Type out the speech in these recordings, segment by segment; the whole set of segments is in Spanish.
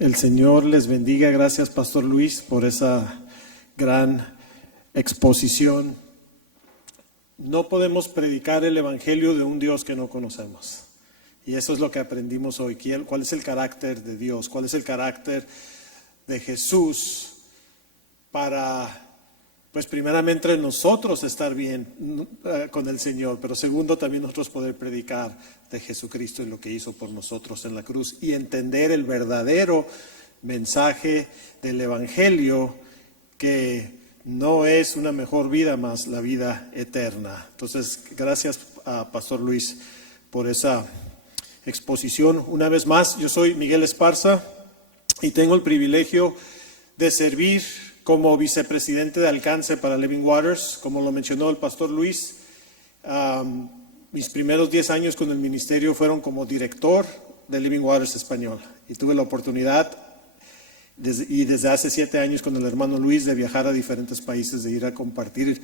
El Señor les bendiga. Gracias, Pastor Luis, por esa gran exposición. No podemos predicar el Evangelio de un Dios que no conocemos. Y eso es lo que aprendimos hoy. ¿Cuál es el carácter de Dios? ¿Cuál es el carácter de Jesús para, pues primeramente nosotros estar bien con el Señor, pero segundo también nosotros poder predicar de Jesucristo y lo que hizo por nosotros en la cruz y entender el verdadero mensaje del Evangelio, que no es una mejor vida más la vida eterna. Entonces, gracias a Pastor Luis por esa exposición. Una vez más, yo soy Miguel Esparza y tengo el privilegio de servir como vicepresidente de alcance para Living Waters, como lo mencionó el Pastor Luis. Mis primeros 10 años con el ministerio fueron como director de Living Waters Español y tuve la oportunidad desde hace 7 años con el hermano Luis de viajar a diferentes países, de ir a compartir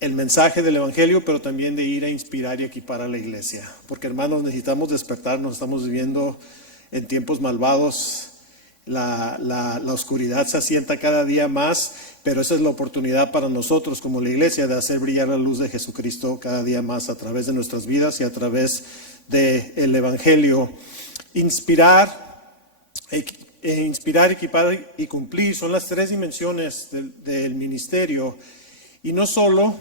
el mensaje del Evangelio, pero también de ir a inspirar y equipar a la iglesia. Porque, hermanos, necesitamos despertarnos. Estamos viviendo en tiempos malvados. La oscuridad se asienta cada día más, pero esa es la oportunidad para nosotros como la iglesia de hacer brillar la luz de Jesucristo cada día más a través de nuestras vidas y a través del Evangelio. Inspirar, equipar y cumplir son las 3 dimensiones del ministerio. Y no solo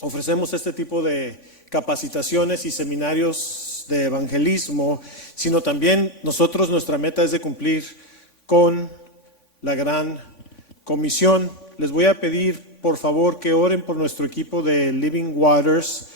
ofrecemos este tipo de capacitaciones y seminarios de evangelismo, sino también nuestra meta es de cumplir con la gran comisión. Les voy a pedir, por favor, que oren por nuestro equipo de Living Waters,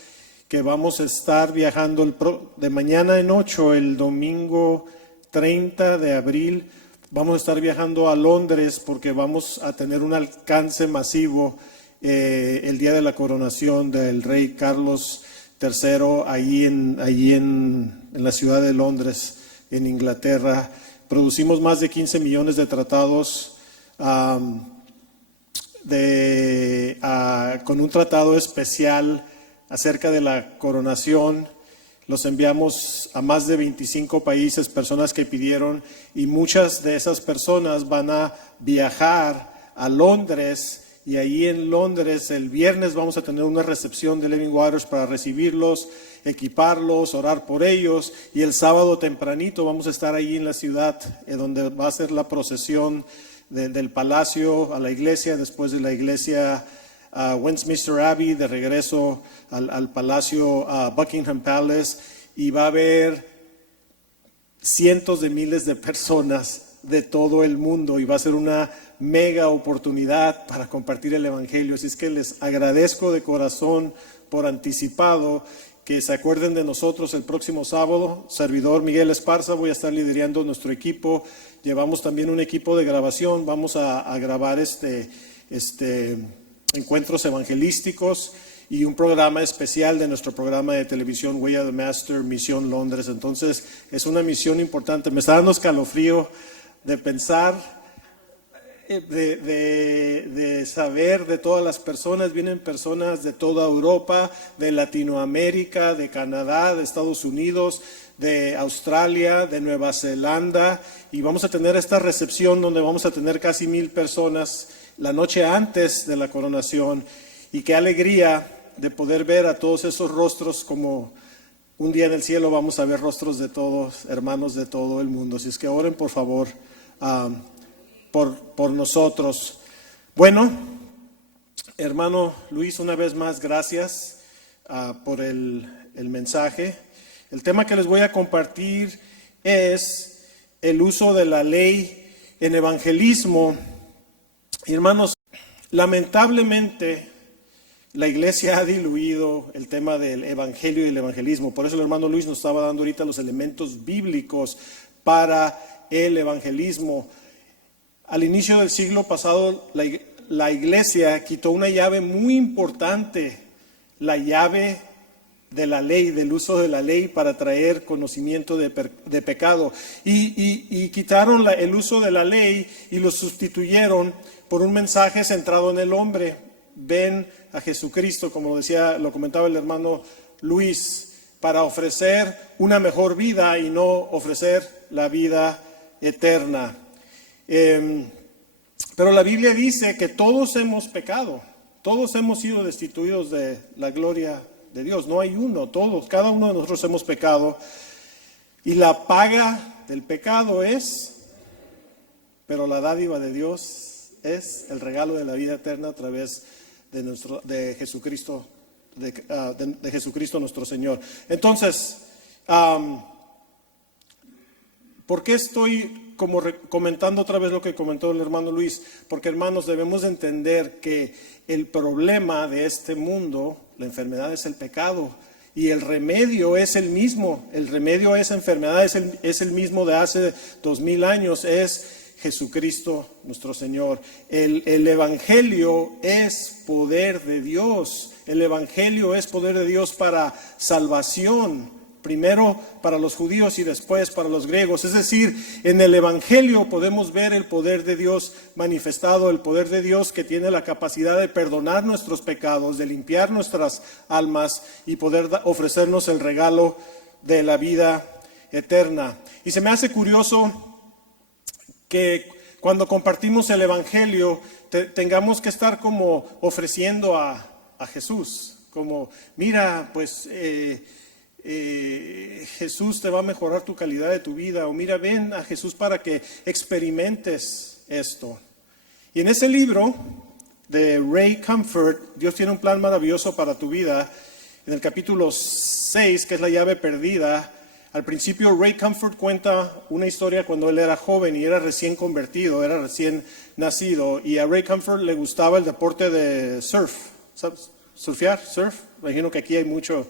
que vamos a estar viajando de mañana en 8, el domingo 30 de abril. Vamos a estar viajando a Londres porque vamos a tener un alcance masivo el día de la coronación del rey Carlos III, allí en la ciudad de Londres, en Inglaterra. Producimos más de 15 millones de tratados con un tratado especial acerca de la coronación. Los enviamos a más de 25 países, personas que pidieron, y muchas de esas personas van a viajar a Londres. Y ahí en Londres el viernes vamos a tener una recepción de Living Waters para recibirlos, equiparlos, orar por ellos. Y el sábado tempranito vamos a estar ahí en la ciudad, donde va a ser la procesión del palacio a la iglesia, después de la iglesia a Westminster Abbey, de regreso al palacio a Buckingham Palace. Y va a haber cientos de miles de personas de todo el mundo y va a ser una mega oportunidad para compartir el Evangelio. Así es que les agradezco de corazón por anticipado que se acuerden de nosotros el próximo sábado. Servidor Miguel Esparza, voy a estar liderando nuestro equipo. Llevamos también un equipo de grabación. Vamos a grabar encuentros evangelísticos y un programa especial de nuestro programa de televisión Way of the Master, Misión Londres. Entonces es una misión importante. Me está dando escalofrío de pensar, de saber de todas las personas. Vienen personas de toda Europa, de Latinoamérica, de Canadá, de Estados Unidos, de Australia, de Nueva Zelanda, y vamos a tener esta recepción donde vamos a tener casi 1000 personas la noche antes de la coronación. Y qué alegría de poder ver a todos esos rostros, como un día en el cielo vamos a ver rostros de todos, hermanos de todo el mundo. Así es que oren por favor por nosotros. Bueno, hermano Luis, una vez más gracias por el mensaje. El tema que les voy a compartir es el uso de la ley en evangelismo. Y hermanos, lamentablemente la iglesia ha diluido el tema del evangelio y el evangelismo. Por eso el hermano Luis nos estaba dando ahorita los elementos bíblicos para el evangelismo. Al inicio del siglo pasado, la iglesia quitó una llave muy importante, la llave de la ley, del uso de la ley para traer conocimiento de pecado. Y quitaron el uso de la ley y lo sustituyeron por un mensaje centrado en el hombre. Ven a Jesucristo, como lo comentaba el hermano Luis, para ofrecer una mejor vida y no ofrecer la vida eterna. Pero la Biblia dice que todos hemos pecado, todos hemos sido destituidos de la gloria de Dios. No hay uno, todos, cada uno de nosotros hemos pecado. Y la paga del pecado es, pero la dádiva de Dios es el regalo de la vida eterna a través de Jesucristo, de Jesucristo nuestro Señor. Entonces, ¿por qué estoy comentando otra vez lo que comentó el hermano Luis? Porque, hermanos, debemos de entender que el problema de este mundo, la enfermedad, es el pecado. Y el remedio es el mismo. El remedio a esa enfermedad es el mismo de hace 2000 años. Es Jesucristo nuestro Señor. El Evangelio es poder de Dios. El Evangelio es poder de Dios para salvación. Primero para los judíos y después para los griegos. Es decir, en el Evangelio podemos ver el poder de Dios manifestado, el poder de Dios que tiene la capacidad de perdonar nuestros pecados, de limpiar nuestras almas y poder ofrecernos el regalo de la vida eterna. Y se me hace curioso que cuando compartimos el Evangelio tengamos que estar como ofreciendo a Jesús, como mira, pues Jesús te va a mejorar tu calidad de tu vida, o mira, ven a Jesús para que experimentes esto. Y en ese libro de Ray Comfort, Dios tiene un plan maravilloso para tu vida, en el capítulo 6, que es la llave perdida, al principio Ray Comfort cuenta una historia cuando él era joven y era recién convertido, era recién nacido, y a Ray Comfort le gustaba el deporte de surf, ¿sabes? Surfear, surf, imagino que aquí hay mucho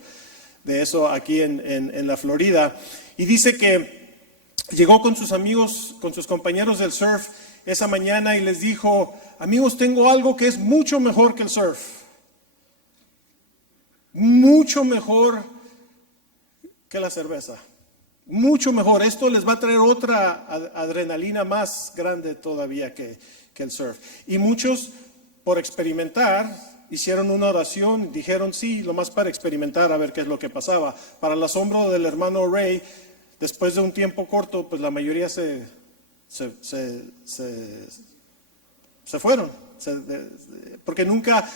de eso aquí en la Florida. Y dice que llegó con sus amigos, con sus compañeros del surf esa mañana y les dijo: amigos, tengo algo que es mucho mejor que el surf. Mucho mejor que la cerveza. Mucho mejor. Esto les va a traer otra adrenalina más grande todavía que el surf. Y muchos, por experimentar, hicieron una oración, dijeron sí, lo más para experimentar, a ver qué es lo que pasaba. Para el asombro del hermano Ray, después de un tiempo corto, pues la mayoría se fueron. Porque nunca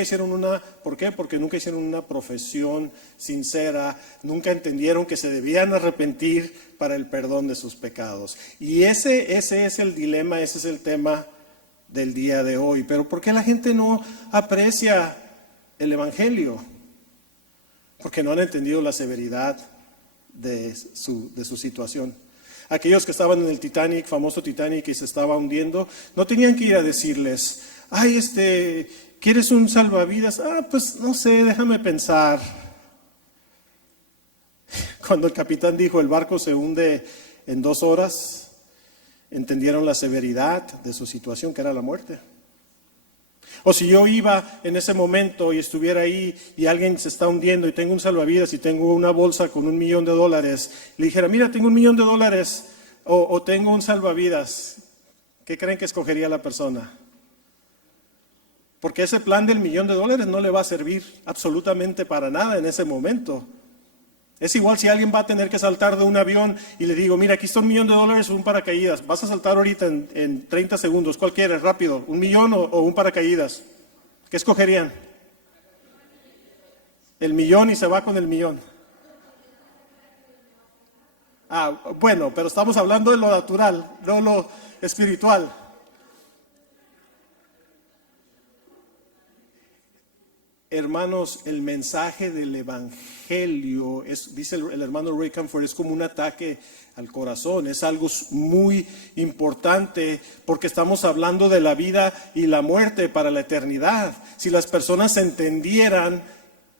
hicieron ¿por qué? Porque nunca hicieron una profesión sincera, nunca entendieron que se debían arrepentir para el perdón de sus pecados. Y ese es el dilema, ese es el tema del día de hoy. Pero ¿por qué la gente no aprecia el Evangelio? Porque no han entendido la severidad de su situación. Aquellos que estaban en el Titanic, famoso Titanic, y se estaba hundiendo, no tenían que ir a decirles: ay, ¿quieres un salvavidas? Pues no sé, déjame pensar. Cuando el capitán dijo el barco se hunde en 2 horas, entendieron la severidad de su situación, que era la muerte. O si yo iba en ese momento y estuviera ahí y alguien se está hundiendo y tengo un salvavidas y tengo una bolsa con $1,000,000, le dijera: mira, tengo $1,000,000 o tengo un salvavidas, ¿qué creen que escogería la persona? Porque ese plan del $1,000,000 no le va a servir absolutamente para nada en ese momento. Es igual si alguien va a tener que saltar de un avión y le digo: mira, aquí está $1,000,000 o un paracaídas. Vas a saltar ahorita en 30 segundos. ¿Cuál quieres? Rápido. ¿1,000,000 o un paracaídas? ¿Qué escogerían? El millón, y se va con el millón. Bueno, pero estamos hablando de lo natural, no lo espiritual. Hermanos, el mensaje del Evangelio, dice el hermano Ray Comfort, es como un ataque al corazón. Es algo muy importante porque estamos hablando de la vida y la muerte para la eternidad. Si las personas entendieran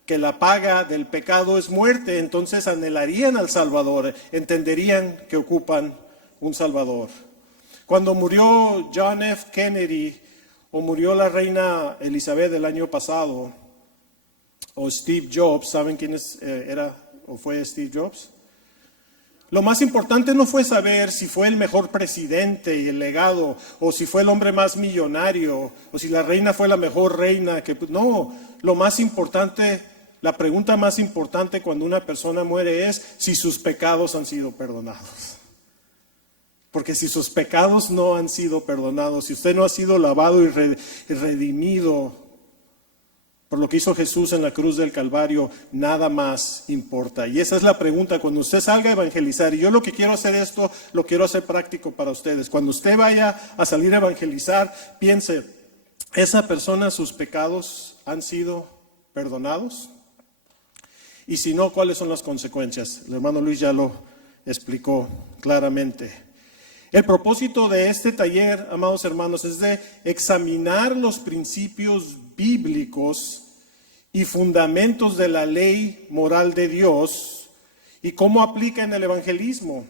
que la paga del pecado es muerte, entonces anhelarían al Salvador, entenderían que ocupan un Salvador. Cuando murió John F. Kennedy o murió la reina Elizabeth el año pasado, o Steve Jobs, ¿saben quién era o fue Steve Jobs? Lo más importante no fue saber si fue el mejor presidente y el legado, o si fue el hombre más millonario, o si la reina fue la mejor reina. No, lo más importante, la pregunta más importante cuando una persona muere es si sus pecados han sido perdonados. Porque si sus pecados no han sido perdonados, si usted no ha sido lavado y redimido por lo que hizo Jesús en la cruz del Calvario, nada más importa. Y esa es la pregunta cuando usted salga a evangelizar. Y yo lo que quiero hacer esto, lo quiero hacer práctico para ustedes. Cuando usted vaya a salir a evangelizar, piense, ¿esa persona, sus pecados han sido perdonados? Y si no, ¿cuáles son las consecuencias? El hermano Luis ya lo explicó claramente. El propósito de este taller, amados hermanos, es de examinar los principios bíblicos y fundamentos de la ley moral de Dios y cómo aplica en el evangelismo.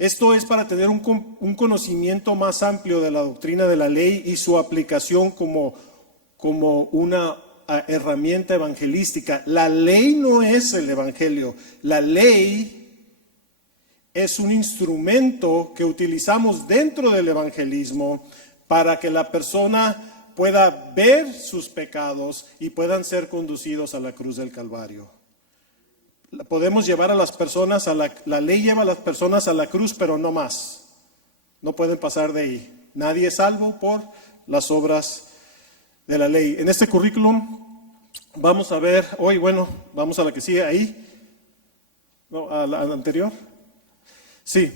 Esto es para tener un conocimiento más amplio de la doctrina de la ley y su aplicación como una herramienta evangelística. La ley no es el evangelio, la ley es un instrumento que utilizamos dentro del evangelismo para que la persona pueda ver sus pecados y puedan ser conducidos a la cruz del Calvario. Podemos llevar a las personas la ley lleva a las personas a la cruz, pero no más. No pueden pasar de ahí. Nadie es salvo por las obras de la ley. En este currículum vamos a ver hoy, vamos a la que sigue ahí. No, a la anterior. Sí.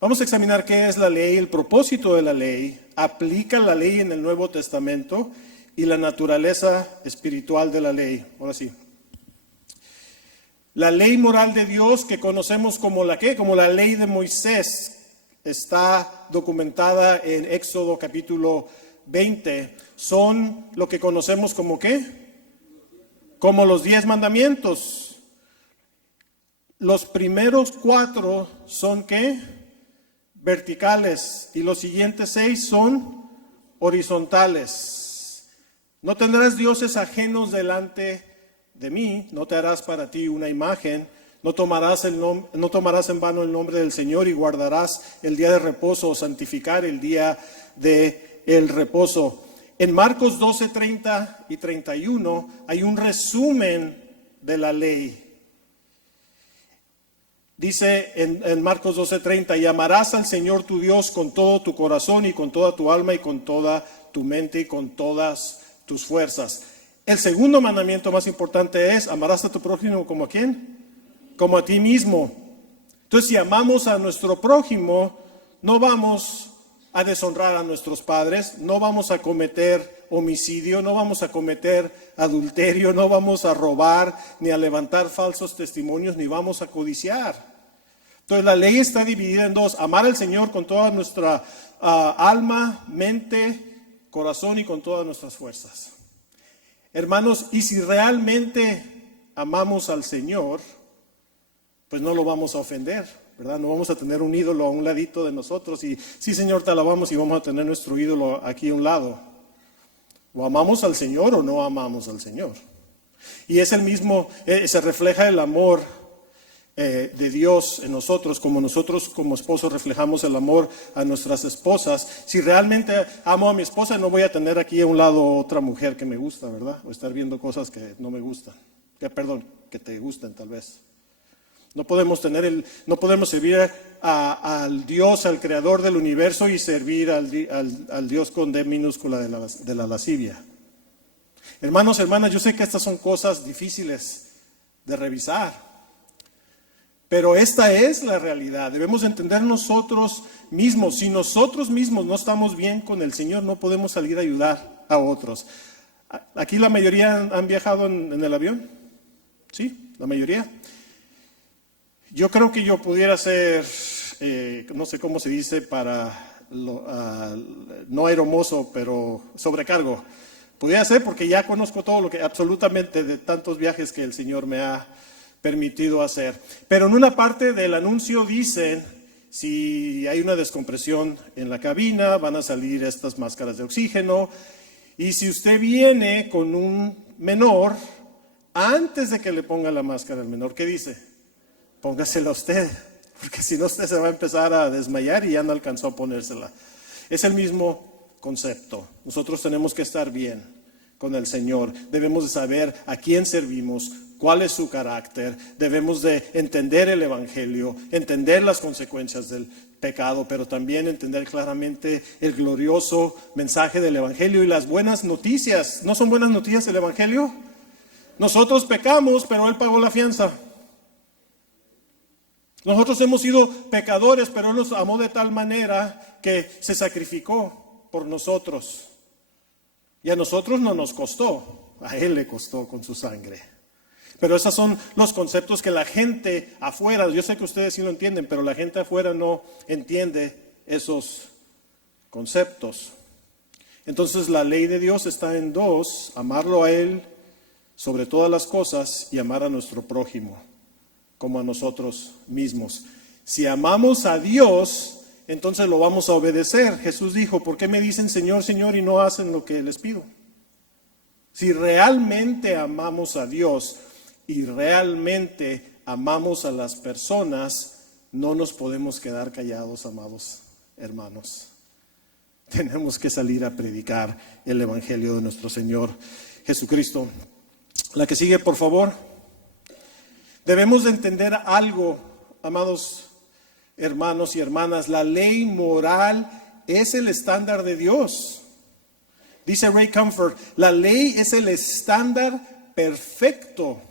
Vamos a examinar qué es la ley, el propósito de la ley, aplica la ley en el Nuevo Testamento y la naturaleza espiritual de la ley. Ahora sí. La ley moral de Dios que conocemos como como la ley de Moisés, está documentada en Éxodo capítulo 20. Son lo que conocemos como ¿qué? Como los 10 mandamientos. Los primeros 4 son ¿qué? Verticales, y los siguientes 6 son horizontales. No tendrás dioses ajenos delante de mí, no te harás para ti una imagen, no tomarás en vano el nombre del Señor y guardarás el día de reposo o santificar el día de el reposo. En Marcos 12, 30 y 31 hay un resumen de la ley. Dice en Marcos 12:30, y amarás al Señor tu Dios con todo tu corazón y con toda tu alma y con toda tu mente y con todas tus fuerzas. El segundo mandamiento más importante es, amarás a tu prójimo como a ¿quién? Como a ti mismo. Entonces, si amamos a nuestro prójimo, no vamos a deshonrar a nuestros padres, no vamos a cometer homicidio, no vamos a cometer adulterio, no vamos a robar, ni a levantar falsos testimonios, ni vamos a codiciar. Entonces la ley está dividida en 2, amar al Señor con toda nuestra alma, mente, corazón y con todas nuestras fuerzas. Hermanos, y si realmente amamos al Señor, pues no lo vamos a ofender, ¿verdad? No vamos a tener un ídolo a un ladito de nosotros y sí, Señor, te alabamos y vamos a tener nuestro ídolo aquí a un lado. O amamos al Señor o no amamos al Señor. Y es el mismo, se refleja el amor de Dios en nosotros como esposos reflejamos el amor a nuestras esposas. Si realmente amo a mi esposa, no voy a tener aquí a un lado otra mujer que me gusta, ¿verdad? O estar viendo cosas que no me gustan, que te gusten tal vez. No podemos servir al Dios, al creador del universo y servir al Dios con D minúscula de la lascivia. Hermanos, hermanas, yo sé que estas son cosas difíciles de revisar. Pero esta es la realidad. Debemos entender nosotros mismos. Si nosotros mismos no estamos bien con el Señor, no podemos salir a ayudar a otros. ¿Aquí la mayoría han viajado en el avión? ¿Sí? ¿La mayoría? Yo creo que yo pudiera ser, no sé cómo se dice no aeromozo, pero sobrecargo. Pudiera ser porque ya conozco todo absolutamente de tantos viajes que el Señor me ha permitido hacer. Pero en una parte del anuncio dicen, si hay una descompresión en la cabina, van a salir estas máscaras de oxígeno, y si usted viene con un menor, antes de que le ponga la máscara al menor, ¿qué dice? Póngasela usted, porque si no usted se va a empezar a desmayar y ya no alcanzó a ponérsela. Es el mismo concepto. Nosotros tenemos que estar bien con el Señor. Debemos de saber a quién servimos, cuál es su carácter, debemos de entender el Evangelio, entender las consecuencias del pecado, pero también entender claramente el glorioso mensaje del Evangelio y las buenas noticias. ¿No son buenas noticias el Evangelio? Nosotros pecamos, pero Él pagó la fianza. Nosotros hemos sido pecadores, pero Él nos amó de tal manera que se sacrificó por nosotros. Y a nosotros no nos costó, a Él le costó con su sangre. Pero esos son los conceptos que la gente afuera, yo sé que ustedes sí lo entienden, pero la gente afuera no entiende esos conceptos. Entonces la ley de Dios está en dos: amarlo a Él sobre todas las cosas y amar a nuestro prójimo como a nosotros mismos. Si amamos a Dios, entonces lo vamos a obedecer. Jesús dijo: ¿por qué me dicen Señor, Señor y no hacen lo que les pido? Si realmente amamos a Dios y realmente amamos a las personas, no nos podemos quedar callados, amados hermanos. Tenemos que salir a predicar el Evangelio de nuestro Señor Jesucristo. La que sigue, por favor. Debemos de entender algo, amados hermanos y hermanas. La ley moral es el estándar de Dios. Dice Ray Comfort, la ley es el estándar perfecto.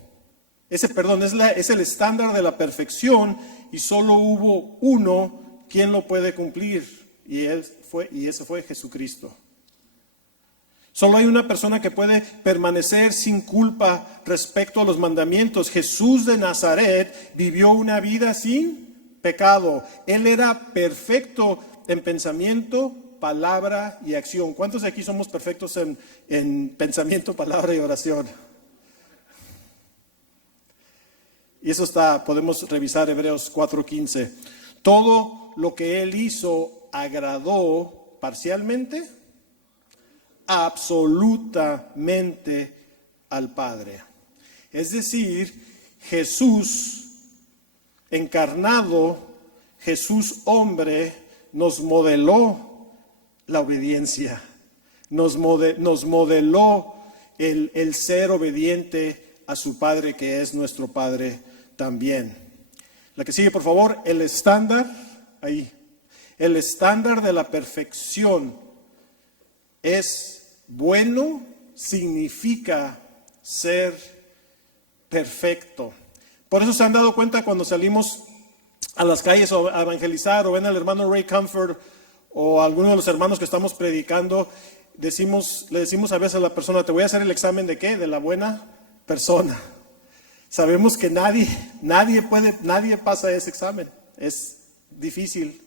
Es el estándar de la perfección y solo hubo uno quien lo puede cumplir y ese fue Jesucristo. Solo hay una persona que puede permanecer sin culpa respecto a los mandamientos. Jesús de Nazaret vivió una vida sin pecado. Él era perfecto en pensamiento, palabra y acción. ¿Cuántos de aquí somos perfectos en pensamiento, palabra y oración? Y eso podemos revisar Hebreos 4:15. Todo lo que Él hizo agradó parcialmente, absolutamente al Padre. Es decir, Jesús encarnado, Jesús hombre, nos modeló la obediencia, nos modeló el ser obediente a su Padre, que es nuestro Padre también. La que sigue, por favor, el estándar de la perfección es bueno, significa ser perfecto. Por eso se han dado cuenta cuando salimos a las calles a evangelizar o ven al hermano Ray Comfort o a alguno de los hermanos que estamos predicando, le decimos a veces a la persona: te voy a hacer el examen de ¿qué? De la buena persona. Sabemos que nadie pasa ese examen. Es difícil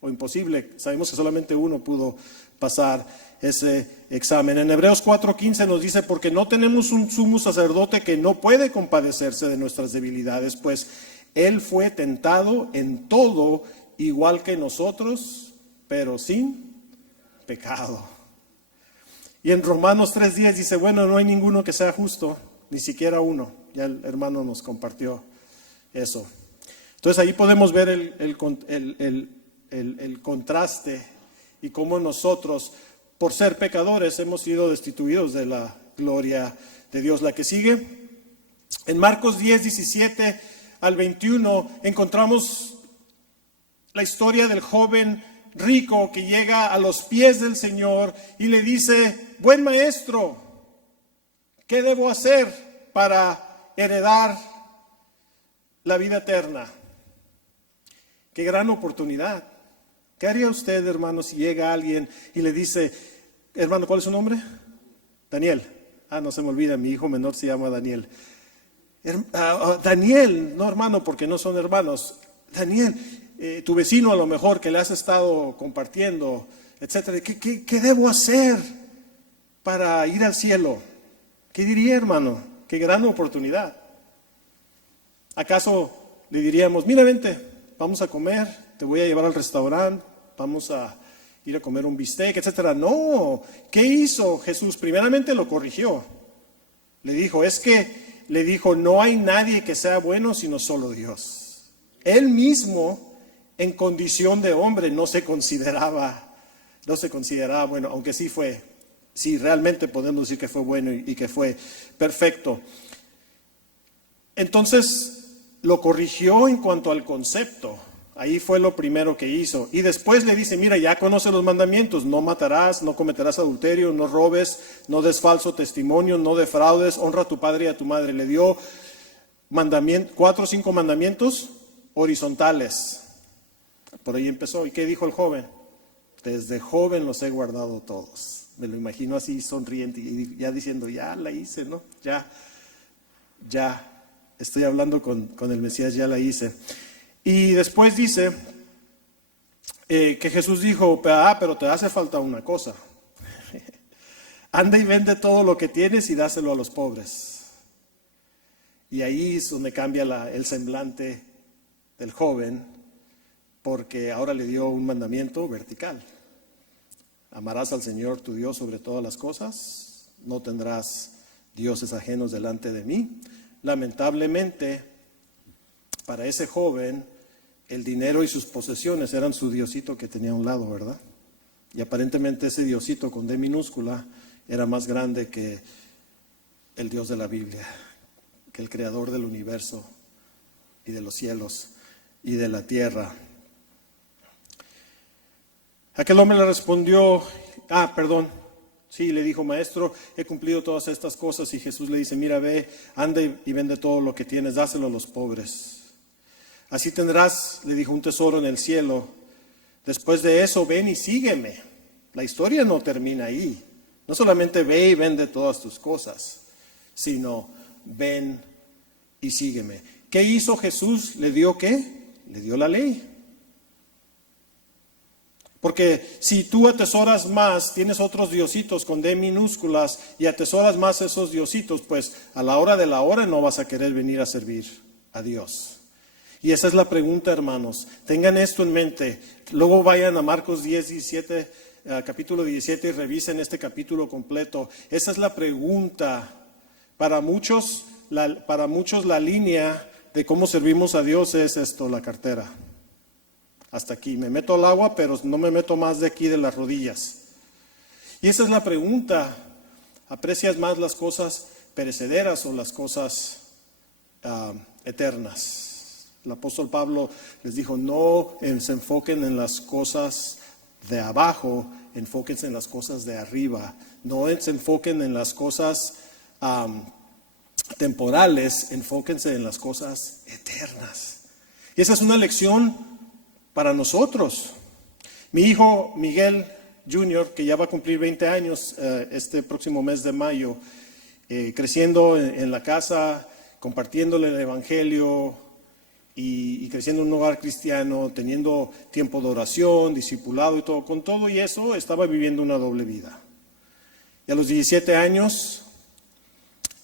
o imposible. Sabemos que solamente uno pudo pasar ese examen. En Hebreos 4:15 nos dice: porque no tenemos un sumo sacerdote que no puede compadecerse de nuestras debilidades, pues Él fue tentado en todo igual que nosotros, pero sin pecado. Y en Romanos 3:10 dice: bueno, no hay ninguno que sea justo, ni siquiera uno. Ya el hermano nos compartió eso. Entonces ahí podemos ver el contraste y cómo nosotros, por ser pecadores, hemos sido destituidos de la gloria de Dios. La que sigue, en Marcos 10:17 al 21, encontramos la historia del joven rico que llega a los pies del Señor y le dice: buen maestro, ¿qué debo hacer para heredar la vida eterna? Qué gran oportunidad. ¿Qué haría usted, hermano, si llega alguien y le dice: hermano, ¿cuál es su nombre? Daniel. No se me olvida, mi hijo menor se llama Daniel. Daniel, no hermano, porque no son hermanos. Daniel, tu vecino a lo mejor que le has estado compartiendo, etcétera. ¿Qué debo hacer para ir al cielo? ¿Qué diría, hermano? Qué gran oportunidad. ¿Acaso le diríamos: mira, vente, vamos a comer, te voy a llevar al restaurante, vamos a ir a comer un bistec, etcétera? No. ¿Qué hizo Jesús? Primeramente lo corrigió. Le dijo: no hay nadie que sea bueno sino solo Dios. Él mismo, en condición de hombre, no se consideraba bueno, aunque sí realmente podemos decir que fue bueno y que fue perfecto. Entonces lo corrigió en cuanto al concepto. Ahí fue lo primero que hizo. Y después le dice, mira, ya conoce los mandamientos. No matarás, no cometerás adulterio, no robes, no des falso testimonio, no defraudes, honra a tu padre y a tu madre. Le dio 4 o 5 mandamientos horizontales. Por ahí empezó. ¿Y qué dijo el joven? Desde joven los he guardado todos. Me lo imagino así sonriente y ya diciendo, ya la hice, ¿no? Ya. Estoy hablando con el Mesías, ya la hice. Y después dice que Jesús dijo, pero te hace falta una cosa. Anda y vende todo lo que tienes y dáselo a los pobres. Y ahí es donde cambia el semblante del joven, porque ahora le dio un mandamiento vertical. Amarás al Señor tu Dios sobre todas las cosas, no tendrás dioses ajenos delante de mí. Lamentablemente, para ese joven, el dinero y sus posesiones eran su diosito que tenía a un lado, ¿verdad? Y aparentemente ese diosito con D minúscula era más grande que el Dios de la Biblia, que el creador del universo y de los cielos y de la tierra. Aquel hombre le respondió, sí, le dijo, maestro, he cumplido todas estas cosas. Y Jesús le dice, mira, ve, anda y vende todo lo que tienes, dáselo a los pobres. Así tendrás, le dijo, un tesoro en el cielo. Después de eso, ven y sígueme. La historia no termina ahí. No solamente ve y vende todas tus cosas, sino ven y sígueme. ¿Qué hizo Jesús? ¿Le dio qué? Le dio la ley. Porque si tú atesoras más, tienes otros diositos con D minúsculas y atesoras más esos diositos, pues a la hora de la hora no vas a querer venir a servir a Dios. Y esa es la pregunta, hermanos. Tengan esto en mente. Luego vayan a Marcos 10, 17, capítulo 17 y revisen este capítulo completo. Esa es la pregunta. Para muchos la línea de cómo servimos a Dios es esto, la cartera. Hasta aquí, me meto al agua, pero no me meto más de aquí de las rodillas. Y esa es la pregunta. ¿Aprecias más las cosas perecederas o las cosas eternas? El apóstol Pablo les dijo, no se enfoquen en las cosas de abajo, enfóquense en las cosas de arriba. No se enfoquen en las cosas temporales, enfóquense en las cosas eternas. Y esa es una lección para nosotros. Mi hijo Miguel Jr., que ya va a cumplir 20 años este próximo mes de mayo, creciendo en la casa, compartiéndole el evangelio y creciendo en un hogar cristiano, teniendo tiempo de oración, discipulado y todo, con todo y eso estaba viviendo una doble vida. Y a los 17 años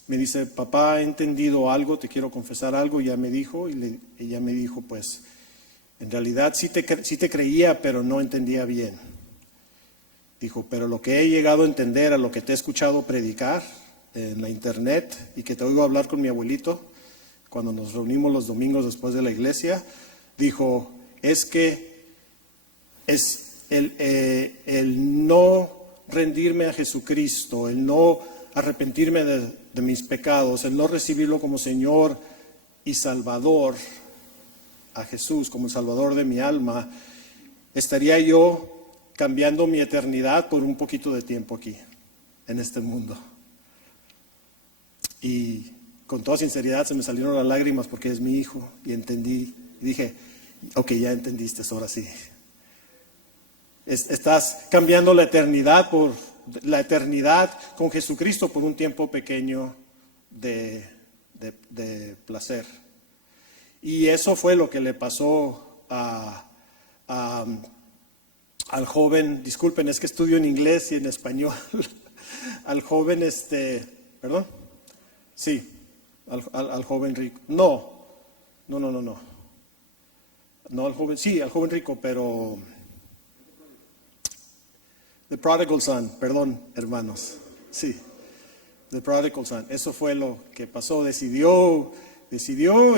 me dice, papá, he entendido algo, te quiero confesar algo. Y ya me dijo, ella me dijo, pues, en realidad sí te creía, pero no entendía bien. Dijo, pero lo que he llegado a entender, a lo que te he escuchado predicar en la internet y que te oigo hablar con mi abuelito, cuando nos reunimos los domingos después de la iglesia, dijo, es que es el no rendirme a Jesucristo, el no arrepentirme de mis pecados, el no recibirlo como Señor y Salvador, a Jesús como el Salvador de mi alma, estaría yo cambiando mi eternidad por un poquito de tiempo aquí, en este mundo. Y con toda sinceridad se me salieron las lágrimas porque es mi hijo y entendí, y dije, ok, ya entendiste, ahora sí. Estás cambiando la eternidad con Jesucristo por un tiempo pequeño de placer. Y eso fue lo que le pasó al joven, disculpen, es que estudio en inglés y en español, al joven ¿perdón? Sí, al joven rico. No, al joven, sí, al joven rico, pero The Prodigal Son, perdón, hermanos, sí, The Prodigal Son, eso fue lo que pasó, decidió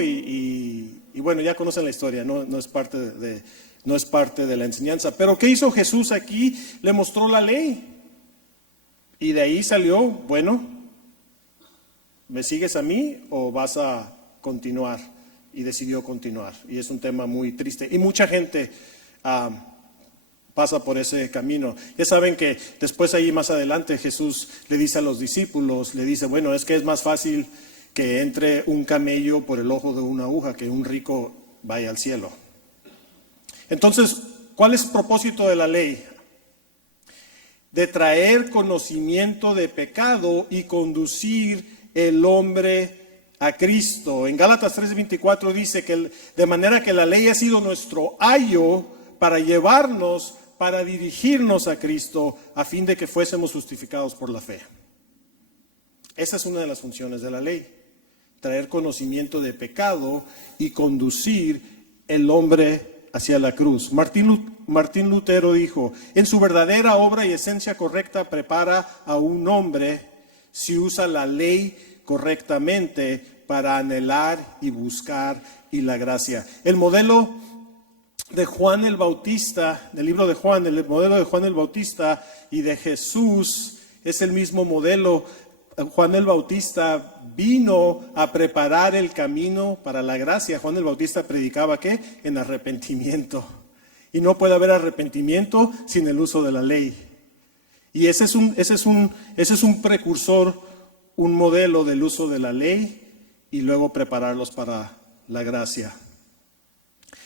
y bueno, ya conocen la historia, no es parte de la enseñanza. Pero ¿qué hizo Jesús aquí? Le mostró la ley. Y de ahí salió, bueno, ¿me sigues a mí o vas a continuar y decidió continuar. Y es un tema muy triste. Y mucha gente pasa por ese camino. Ya saben que después ahí más adelante Jesús le dice a los discípulos, le dice, bueno, es que es más fácil que entre un camello por el ojo de una aguja que un rico vaya al cielo. Entonces, ¿cuál es el propósito de la ley? De traer conocimiento de pecado y conducir el hombre a Cristo. En Gálatas 3:24 dice que de manera que la ley ha sido nuestro ayo para llevarnos, para dirigirnos a Cristo, a fin de que fuésemos justificados por la fe. Esa es una de las funciones de la ley, traer conocimiento de pecado y conducir el hombre hacia la cruz. Martín Lutero dijo, en su verdadera obra y esencia correcta prepara a un hombre si usa la ley correctamente para anhelar y buscar y la gracia. El modelo de Juan el Bautista, del libro de Juan, el modelo de Juan el Bautista y de Jesús es el mismo modelo. Juan el Bautista vino a preparar el camino para la gracia. Juan el Bautista predicaba ¿qué? En arrepentimiento. Y no puede haber arrepentimiento sin el uso de la ley. Y ese es un precursor, un modelo del uso de la ley y luego prepararlos para la gracia.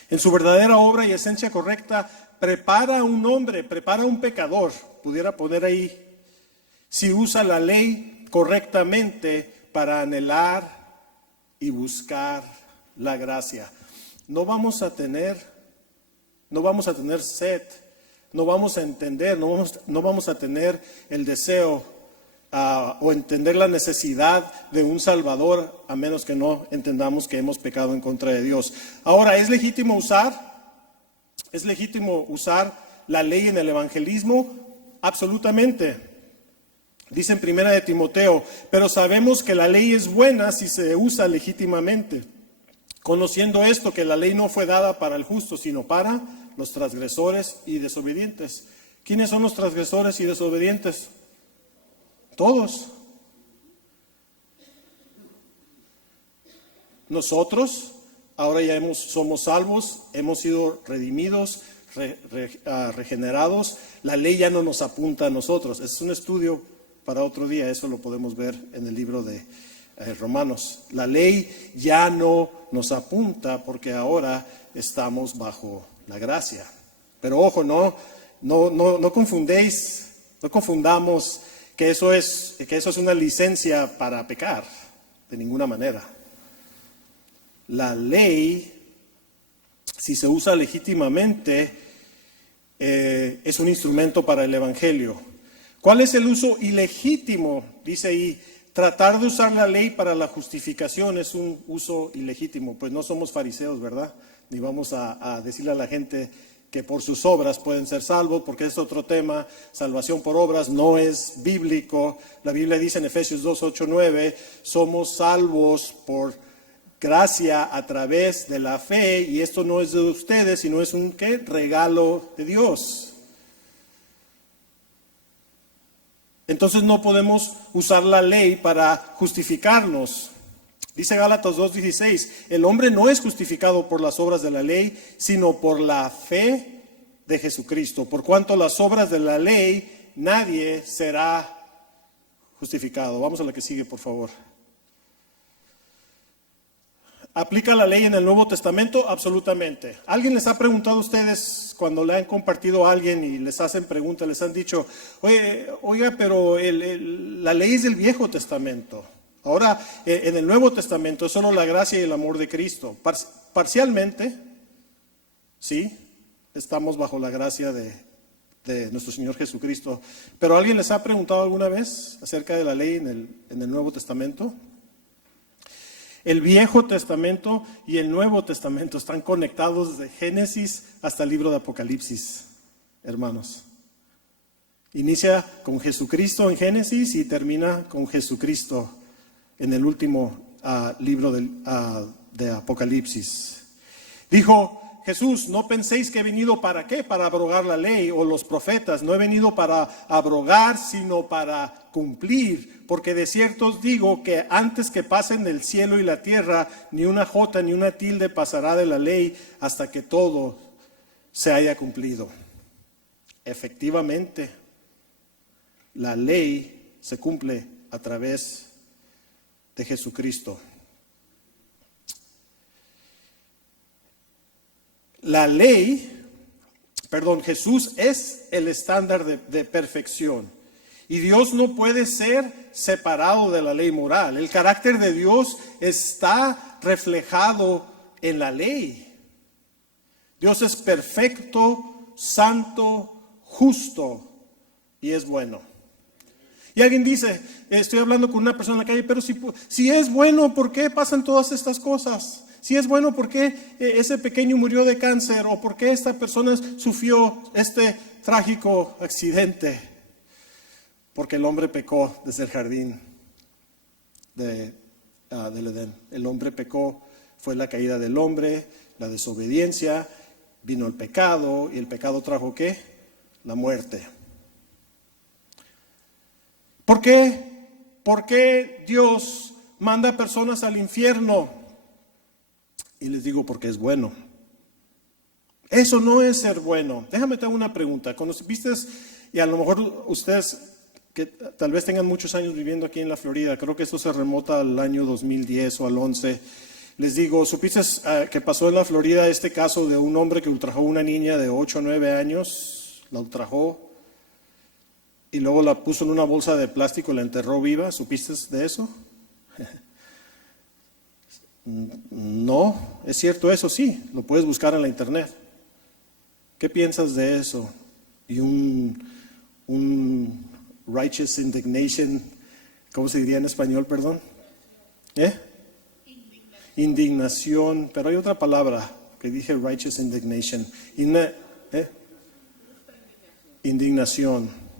En su verdadera obra y esencia correcta, prepara a un hombre, prepara a un pecador, pudiera poner ahí, si usa la ley correctamente para anhelar y buscar la gracia. No vamos a tener sed, no vamos a entender, no vamos a tener el deseo o entender la necesidad de un Salvador, a menos que no entendamos que hemos pecado en contra de Dios. Ahora, ¿es legítimo usar la ley en el evangelismo? Absolutamente. Dice en 1 de Timoteo, pero sabemos que la ley es buena si se usa legítimamente, conociendo esto, que la ley no fue dada para el justo, sino para los transgresores y desobedientes. ¿Quiénes son los transgresores y desobedientes? Todos. Nosotros ahora ya somos salvos, hemos sido redimidos, regenerados. La ley ya no nos apunta a nosotros. Es un estudio para otro día, eso lo podemos ver en el libro de Romanos. La ley ya no nos apunta porque ahora estamos bajo la gracia. Pero ojo, no confundamos que eso es una licencia para pecar, de ninguna manera. La ley, si se usa legítimamente, es un instrumento para el evangelio. ¿Cuál es el uso ilegítimo? Dice ahí, tratar de usar la ley para la justificación es un uso ilegítimo. Pues no somos fariseos, ¿verdad? Ni vamos a decirle a la gente que por sus obras pueden ser salvos, porque es otro tema. Salvación por obras no es bíblico. La Biblia dice en Efesios 2, 8, 9, somos salvos por gracia a través de la fe, y esto no es de ustedes, sino es un ¿qué? Regalo de Dios. Entonces no podemos usar la ley para justificarnos. Dice Gálatas 2:16, el hombre no es justificado por las obras de la ley, sino por la fe de Jesucristo. Por cuanto las obras de la ley, nadie será justificado. Vamos a la que sigue, por favor. ¿Aplica la ley en el Nuevo Testamento? Absolutamente. ¿Alguien les ha preguntado a ustedes cuando le han compartido a alguien y les hacen preguntas, les han dicho, oiga, pero la ley es del Viejo Testamento? Ahora, en el Nuevo Testamento es solo la gracia y el amor de Cristo. Parcialmente, sí, estamos bajo la gracia de nuestro Señor Jesucristo. ¿Pero alguien les ha preguntado alguna vez acerca de la ley en el Nuevo Testamento? El Viejo Testamento y el Nuevo Testamento están conectados desde Génesis hasta el libro de Apocalipsis, hermanos. Inicia con Jesucristo en Génesis y termina con Jesucristo en el último libro de Apocalipsis. Dijo Jesús, no penséis que he venido para qué, para abrogar la ley o los profetas. No he venido para abrogar, sino para cumplir. Porque de cierto os digo que antes que pasen el cielo y la tierra, ni una jota ni una tilde pasará de la ley hasta que todo se haya cumplido. Efectivamente, la ley se cumple a través de Jesucristo. Jesús es el estándar de perfección. Y Dios no puede ser separado de la ley moral. El carácter de Dios está reflejado en la ley. Dios es perfecto, santo, justo y es bueno. Y alguien dice, estoy hablando con una persona en la calle, pero si es bueno, ¿por qué pasan todas estas cosas? Si es bueno, ¿por qué ese pequeño murió de cáncer? ¿O por qué esta persona sufrió este trágico accidente? Porque el hombre pecó desde el jardín del Edén. El hombre pecó, fue la caída del hombre, la desobediencia, vino el pecado, y el pecado trajo ¿qué? La muerte. ¿Por qué? ¿Por qué Dios manda personas al infierno? Y les digo porque es bueno. Eso no es ser bueno. Déjame te hago una pregunta. Cuando viste, y a lo mejor ustedes que tal vez tengan muchos años viviendo aquí en la Florida, creo que esto se remota al año 2010 o al 11. Les digo, ¿supiste que pasó en la Florida este caso de un hombre que ultrajó a una niña de 8 o 9 años? La ultrajó y luego la puso en una bolsa de plástico y la enterró viva. ¿Supiste de eso? No, es cierto eso, sí, lo puedes buscar en la internet. ¿Qué piensas de eso? Y un righteous indignation, ¿cómo se diría en español, perdón? Indignación, pero hay otra palabra que dije righteous indignation. Indignación.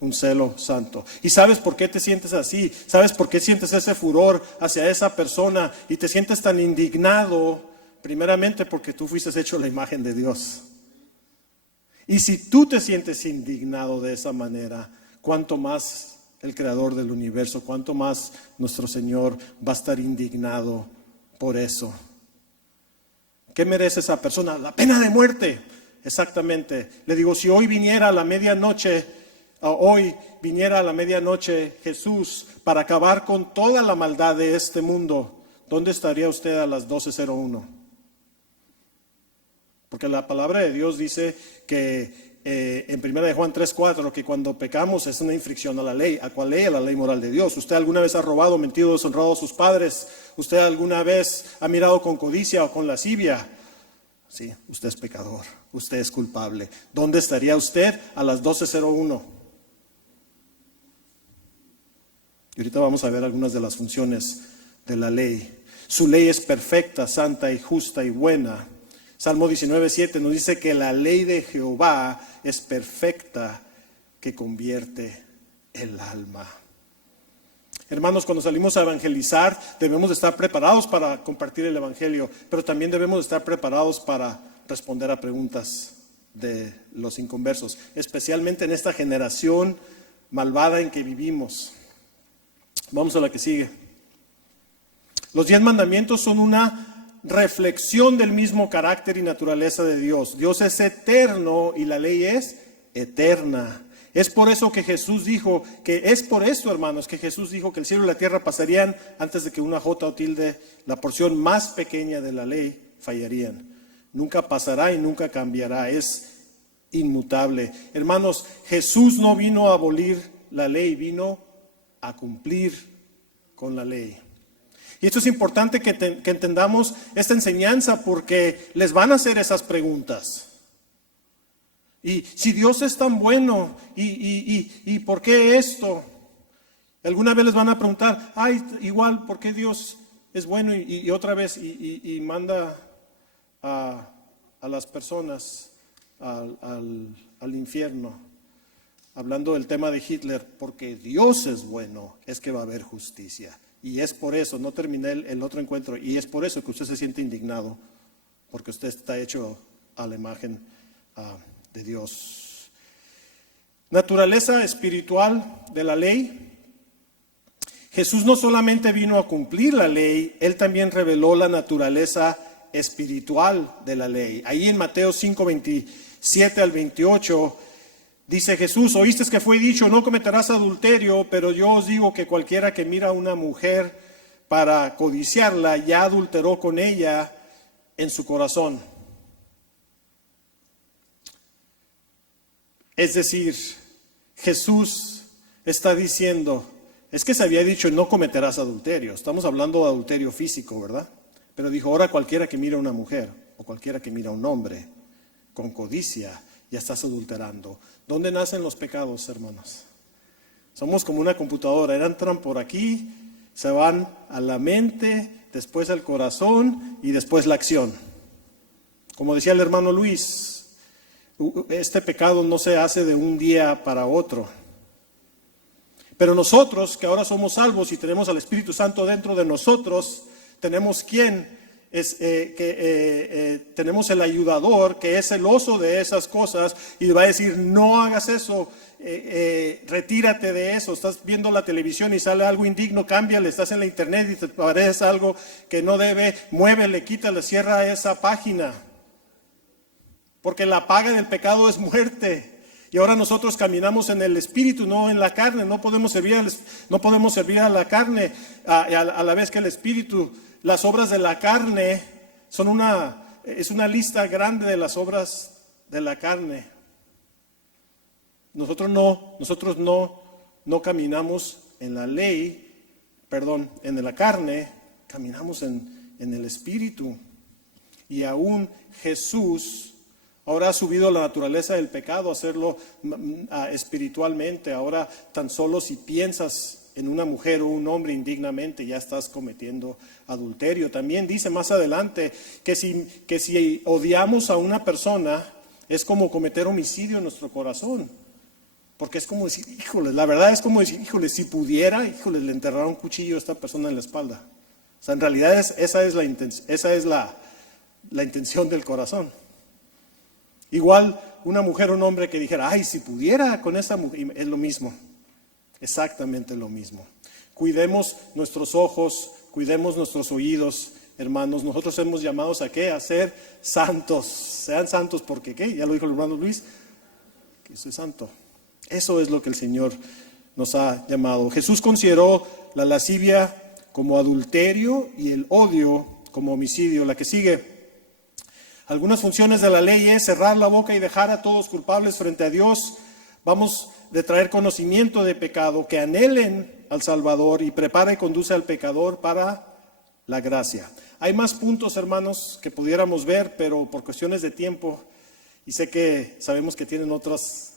Un celo santo. ¿Y sabes por qué te sientes así? ¿Sabes por qué sientes ese furor hacia esa persona y te sientes tan indignado? Primeramente porque tú fuiste hecho a la imagen de Dios. Y si tú te sientes indignado de esa manera, ¿cuánto más el Creador del universo, cuánto más nuestro Señor va a estar indignado por eso? ¿Qué merece esa persona? La pena de muerte. Exactamente. Le digo, si hoy viniera a la medianoche Jesús para acabar con toda la maldad de este mundo, ¿dónde estaría usted a las 12:01? Porque la palabra de Dios dice que en 1 Juan 3:4 que cuando pecamos es una infracción a la ley. ¿A cuál ley? A la ley moral de Dios. ¿Usted alguna vez ha robado, mentido, deshonrado a sus padres? ¿Usted alguna vez ha mirado con codicia o con lascivia? Sí, usted es pecador, usted es culpable. ¿Dónde estaría usted a las 12:01? Y ahorita vamos a ver algunas de las funciones de la ley. Su ley es perfecta, santa y justa y buena. Salmo 19:7 nos dice que la ley de Jehová es perfecta, que convierte el alma. Hermanos, cuando salimos a evangelizar, debemos de estar preparados para compartir el evangelio, pero también debemos de estar preparados para responder a preguntas de los inconversos, especialmente en esta generación malvada en que vivimos. Vamos a la que sigue. Los 10 mandamientos son una reflexión del mismo carácter y naturaleza de Dios. Dios es eterno y la ley es eterna. Es por eso que Jesús dijo, hermanos, que Jesús dijo que el cielo y la tierra pasarían antes de que una jota o tilde, la porción más pequeña de la ley, fallarían. Nunca pasará y nunca cambiará, es inmutable. Hermanos, Jesús no vino a abolir la ley, vino a cumplir con la ley. Y esto es importante que entendamos esta enseñanza porque les van a hacer esas preguntas. Y si Dios es tan bueno, ¿y por qué esto? Alguna vez les van a preguntar, igual, ¿por qué Dios es bueno? Y otra vez, y manda a las personas al infierno. Hablando del tema de Hitler, porque Dios es bueno, es que va a haber justicia. Y es por eso, no terminé el otro encuentro, y es por eso que usted se siente indignado, porque usted está hecho a la imagen de Dios. Naturaleza espiritual de la ley. Jesús no solamente vino a cumplir la ley, Él también reveló la naturaleza espiritual de la ley. Ahí en Mateo 5, 27 al 28, dice Jesús: oíste que fue dicho, no cometerás adulterio, pero yo os digo que cualquiera que mira a una mujer para codiciarla, ya adulteró con ella en su corazón. Es decir, Jesús está diciendo, es que se había dicho no cometerás adulterio, estamos hablando de adulterio físico, ¿verdad? Pero dijo, ahora cualquiera que mira a una mujer o cualquiera que mira a un hombre con codicia, ya estás adulterando. ¿Dónde nacen los pecados, hermanos? Somos como una computadora, entran por aquí, se van a la mente, después al corazón y después la acción. Como decía el hermano Luis, este pecado no se hace de un día para otro. Pero nosotros, que ahora somos salvos y tenemos al Espíritu Santo dentro de nosotros, tenemos tenemos el ayudador que es celoso de esas cosas y va a decir, no hagas eso, retírate de eso. Estás viendo la televisión y sale algo indigno, cámbiale. Estás en la internet y te parece algo que no debe, muévele, quítale, cierra esa página. Porque la paga del pecado es muerte. Y ahora nosotros caminamos en el Espíritu, no en la carne. No podemos servir a la carne a la vez que el Espíritu. Las obras de la carne es una lista grande de las obras de la carne. Nosotros no caminamos en la ley, en la carne, caminamos en el Espíritu. Y aún Jesús ahora ha subido la naturaleza del pecado, hacerlo espiritualmente. Ahora tan solo si piensas en una mujer o un hombre indignamente, ya estás cometiendo adulterio. También dice más adelante que si odiamos a una persona, es como cometer homicidio en nuestro corazón. Porque es como decir, híjole, la verdad es como decir, híjole, si pudiera, le enterrara un cuchillo a esta persona en la espalda. O sea, en realidad esa es la intención del corazón. Igual una mujer o un hombre que dijera, ay, si pudiera con esa mujer, es lo mismo. Exactamente lo mismo. Cuidemos nuestros ojos, cuidemos nuestros oídos, hermanos. Nosotros hemos llamados a ¿qué? A ser santos. Sean santos porque ¿qué? Ya lo dijo el hermano Luis, que soy santo. Eso es lo que el Señor nos ha llamado. Jesús consideró la lascivia como adulterio y el odio como homicidio. La que sigue. Algunas funciones de la ley es cerrar la boca y dejar a todos culpables frente a Dios. Vamos de traer conocimiento de pecado, que anhelen al Salvador y prepara y conduce al pecador para la gracia. Hay más puntos, hermanos, que pudiéramos ver, pero por cuestiones de tiempo, y sabemos que tienen otras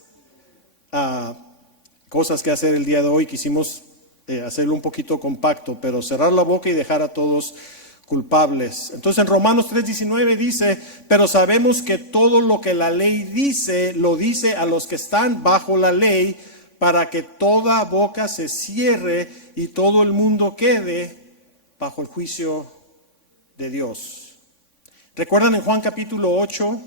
cosas que hacer el día de hoy, quisimos hacerlo un poquito compacto, pero cerrar la boca y dejar a todos culpables. Entonces en Romanos 3:19 dice, pero sabemos que todo lo que la ley dice, lo dice a los que están bajo la ley, para que toda boca se cierre y todo el mundo quede bajo el juicio de Dios. ¿Recuerdan en Juan capítulo 8?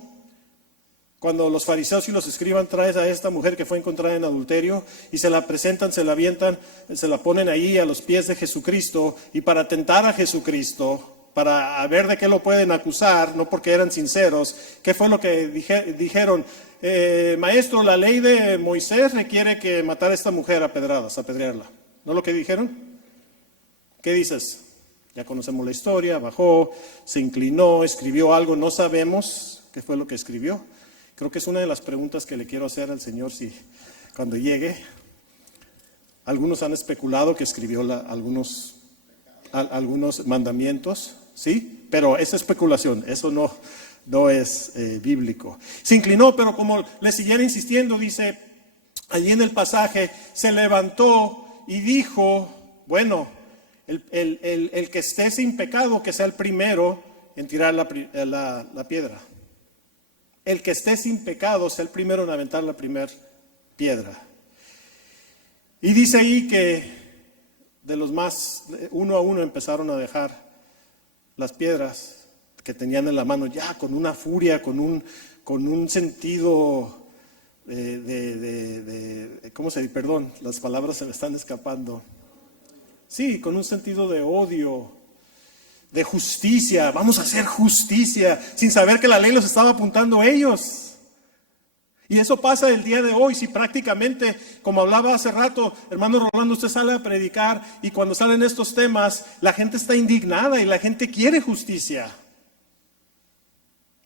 Cuando los fariseos y los escribas traen a esta mujer que fue encontrada en adulterio y se la presentan, se la avientan, se la ponen ahí a los pies de Jesucristo, y para tentar a Jesucristo, para ver de qué lo pueden acusar, no porque eran sinceros, ¿qué fue lo que dijeron? Maestro, la ley de Moisés requiere que matar a esta mujer a pedradas, apedrearla. ¿No es lo que dijeron? ¿Qué dices? Ya conocemos la historia, bajó, se inclinó, escribió algo, no sabemos qué fue lo que escribió. Creo que es una de las preguntas que le quiero hacer al Señor cuando llegue. Algunos han especulado que escribió algunos mandamientos, ¿sí? Pero es especulación, eso no es bíblico. Se inclinó, pero como le siguiera insistiendo, dice allí en el pasaje, se levantó y dijo, bueno, el que esté sin pecado, que sea el primero en tirar la piedra. El que esté sin pecado sea el primero en aventar la primera piedra. Y dice ahí que de los más, uno a uno empezaron a dejar las piedras que tenían en la mano, ya con una furia, con un sentido ¿cómo se dice? Perdón, las palabras se me están escapando. Sí, con un sentido de odio, de justicia. Vamos a hacer justicia, sin saber que la ley los estaba apuntando a ellos. Y eso pasa el día de hoy, si prácticamente, como hablaba hace rato, hermano Rolando, usted sale a predicar y cuando salen estos temas, la gente está indignada y la gente quiere justicia.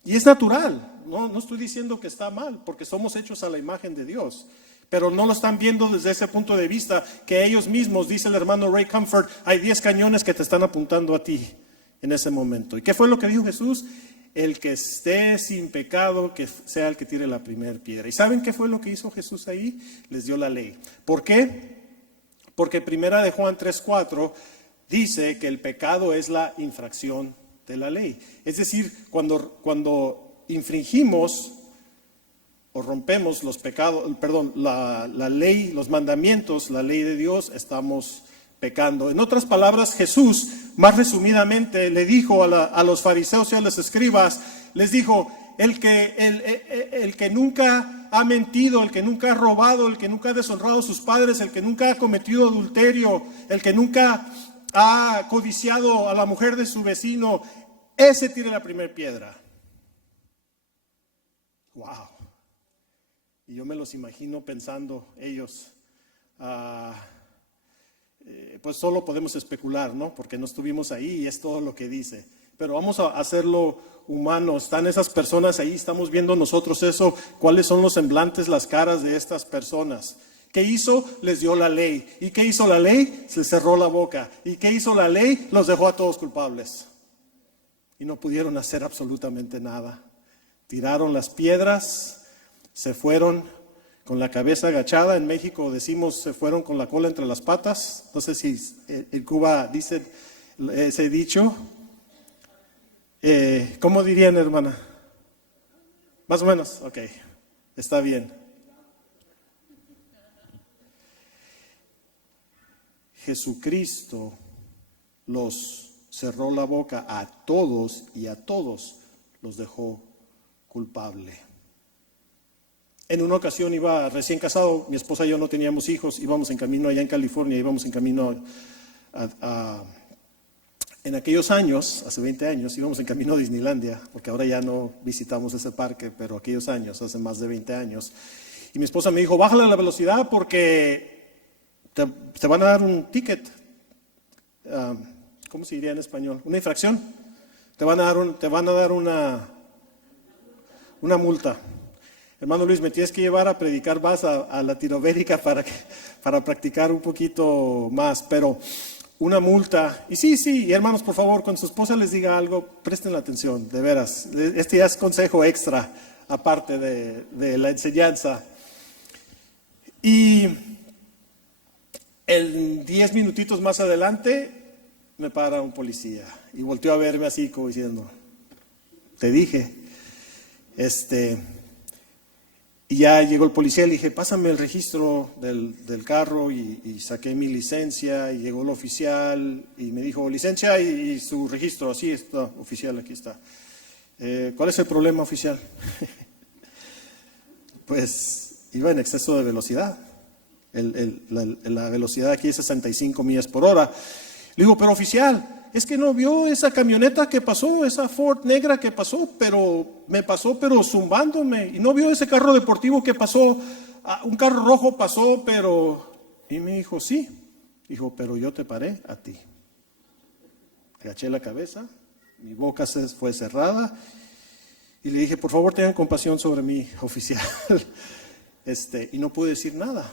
Y es natural, no estoy diciendo que está mal, porque somos hechos a la imagen de Dios. Pero no lo están viendo desde ese punto de vista, que ellos mismos, dice el hermano Ray Comfort, hay 10 cañones que te están apuntando a ti en ese momento. ¿Y qué fue lo que dijo Jesús? El que esté sin pecado, que sea el que tire la primera piedra. ¿Y saben qué fue lo que hizo Jesús ahí? Les dio la ley. ¿Por qué? Porque primera de Juan 3:4 dice que el pecado es la infracción de la ley. Es decir, cuando infringimos o rompemos los pecados, la ley, los mandamientos, la ley de Dios, estamos pecando. En otras palabras, Jesús, más resumidamente, le dijo a los fariseos y a los escribas, les dijo, el que nunca ha mentido, el que nunca ha robado, el que nunca ha deshonrado a sus padres, el que nunca ha cometido adulterio, el que nunca ha codiciado a la mujer de su vecino, ese tire la primera piedra. Wow. Y yo me los imagino pensando ellos, pues solo podemos especular, ¿no? Porque no estuvimos ahí y es todo lo que dice. Pero vamos a hacerlo humano. Están esas personas ahí, estamos viendo nosotros eso, cuáles son los semblantes, las caras de estas personas. ¿Qué hizo? Les dio la ley. ¿Y qué hizo la ley? Se cerró la boca. ¿Y qué hizo la ley? Los dejó a todos culpables. Y no pudieron hacer absolutamente nada. Tiraron las piedras, se fueron con la cabeza agachada. En México decimos se fueron con la cola entre las patas. No sé si en Cuba dicen ese dicho. ¿Cómo dirían, hermana? Más o menos, ok, está bien. Jesucristo los cerró la boca a todos y a todos los dejó culpable. En una ocasión iba recién casado, mi esposa y yo no teníamos hijos, íbamos en camino allá en California, íbamos en camino en aquellos años, hace 20 años, íbamos en camino a Disneylandia, porque ahora ya no visitamos ese parque, pero aquellos años, hace más de 20 años. Y mi esposa me dijo, bájale la velocidad porque te van a dar un ticket. ¿Cómo se diría en español? Una infracción. Te van a dar una multa. Hermano Luis, me tienes que llevar a predicar más a Latinoamérica para practicar un poquito más, pero una multa. Y sí, y hermanos, por favor, cuando su esposa les diga algo, presten la atención, de veras. Este ya es consejo extra, aparte de la enseñanza. Y en 10 minutitos más adelante, me para un policía y volteó a verme así como diciendo, te dije, y ya llegó el policía, le dije, pásame el registro del carro y saqué mi licencia y llegó el oficial y me dijo, licencia y su registro, así está, oficial, aquí está. ¿Cuál es el problema, oficial? Pues iba en exceso de velocidad. La velocidad aquí es 65 millas por hora. Le digo, pero oficial, es que no vio esa camioneta que pasó, esa Ford negra que pasó, pero zumbándome. Y no vio ese carro deportivo que pasó, un carro rojo pasó, pero... Y me dijo, sí. Dijo, pero yo te paré a ti. Agaché la cabeza, mi boca se fue cerrada y le dije, por favor tengan compasión sobre mí, oficial. Y no pude decir nada.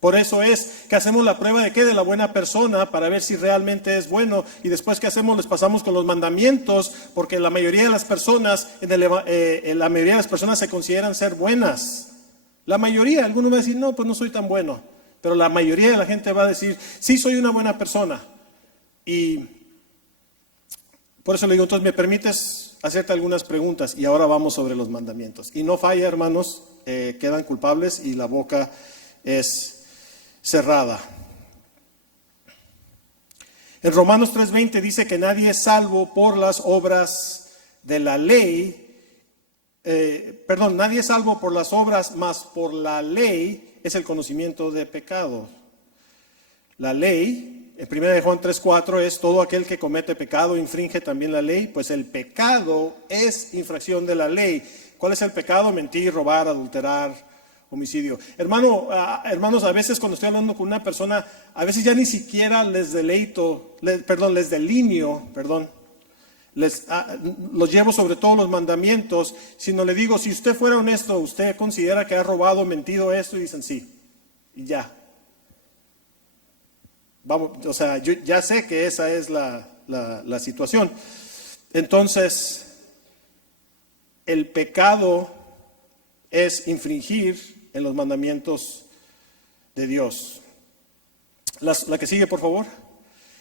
Por eso es que hacemos la prueba de qué, de la buena persona, para ver si realmente es bueno. Y después que hacemos, les pasamos con los mandamientos, porque la mayoría de las personas, se consideran ser buenas. La mayoría, algunos van a decir, no, pues no soy tan bueno. Pero la mayoría de la gente va a decir, sí, soy una buena persona. Y por eso le digo, entonces, ¿me permites hacerte algunas preguntas? Y ahora vamos sobre los mandamientos. Y no falla, hermanos, quedan culpables y la boca es cerrada. En Romanos 3:20 dice que nadie es salvo por las obras de la ley. Nadie es salvo por las obras, mas por la ley es el conocimiento de pecado. La ley, en 1 de Juan 3:4, es todo aquel que comete pecado infringe también la ley, pues el pecado es infracción de la ley. ¿Cuál es el pecado? Mentir, robar, adulterar, homicidio. Hermanos, a veces cuando estoy hablando con una persona, a veces ya ni siquiera les delineo, los llevo sobre todos los mandamientos, sino le digo, si usted fuera honesto, ¿usted considera que ha robado, mentido esto? Y dicen sí, y ya. Vamos, yo ya sé que esa es la situación. Entonces, el pecado es infringir en los mandamientos de Dios. La que sigue, por favor.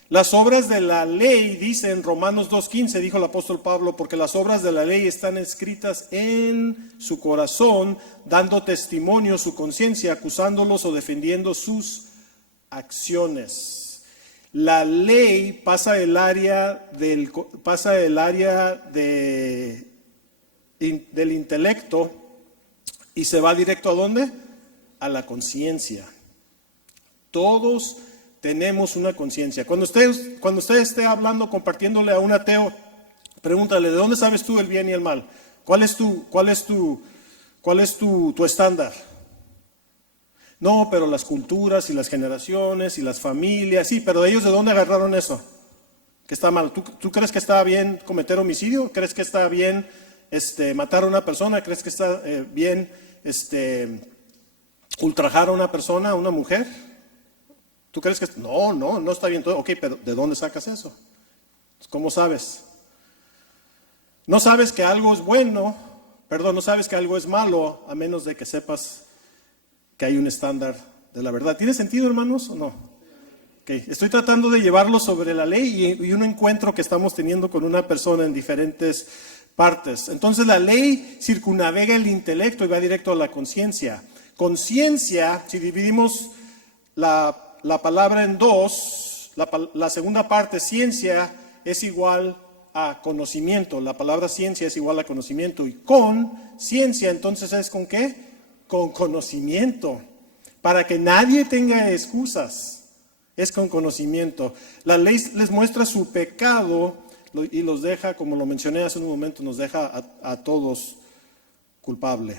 Las obras de la ley, dice en Romanos 2:15, dijo el apóstol Pablo, porque las obras de la ley están escritas en su corazón, dando testimonio su conciencia, acusándolos o defendiendo sus acciones. La ley pasa el área del intelecto y se va directo ¿a dónde? A la conciencia. Todos tenemos una conciencia. Cuando usted esté hablando, compartiéndole a un ateo, pregúntale, ¿de dónde sabes tú el bien y el mal? ¿Cuál es tu estándar? No, pero las culturas y las generaciones y las familias, sí, pero ellos ¿de dónde agarraron eso? Que está mal. ¿Tú crees que está bien cometer homicidio? ¿Crees que está bien matar a una persona? ¿Crees que está bien ultrajar a una persona, a una mujer? ¿Tú crees que no está bien todo? Ok, pero ¿de dónde sacas eso? ¿Cómo sabes? No sabes que algo es bueno, no sabes que algo es malo, a menos de que sepas que hay un estándar de la verdad. ¿Tiene sentido, hermanos, o no? Okay. Estoy tratando de llevarlo sobre la ley y un encuentro que estamos teniendo con una persona en diferentes partes. Entonces la ley circunnavega el intelecto y va directo a la conciencia. Conciencia, si dividimos la palabra en dos, la segunda parte, ciencia, es igual a conocimiento. La palabra ciencia es igual a conocimiento. Y con ciencia, entonces, ¿es con qué? Con conocimiento. Para que nadie tenga excusas, es con conocimiento. La ley les muestra su pecado y los deja, como lo mencioné hace un momento, nos deja a todos culpables.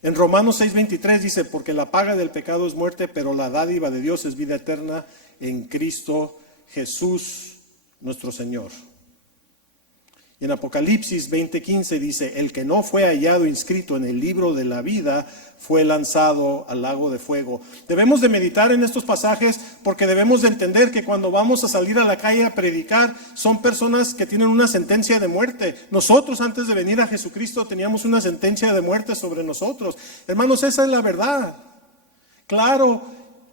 En Romanos 6:23 dice, porque la paga del pecado es muerte, pero la dádiva de Dios es vida eterna en Cristo Jesús, nuestro Señor. Y en Apocalipsis 20:15 dice, el que no fue hallado inscrito en el libro de la vida fue lanzado al lago de fuego. Debemos de meditar en estos pasajes porque debemos de entender que cuando vamos a salir a la calle a predicar, son personas que tienen una sentencia de muerte. Nosotros antes de venir a Jesucristo teníamos una sentencia de muerte sobre nosotros. Hermanos, esa es la verdad. Claro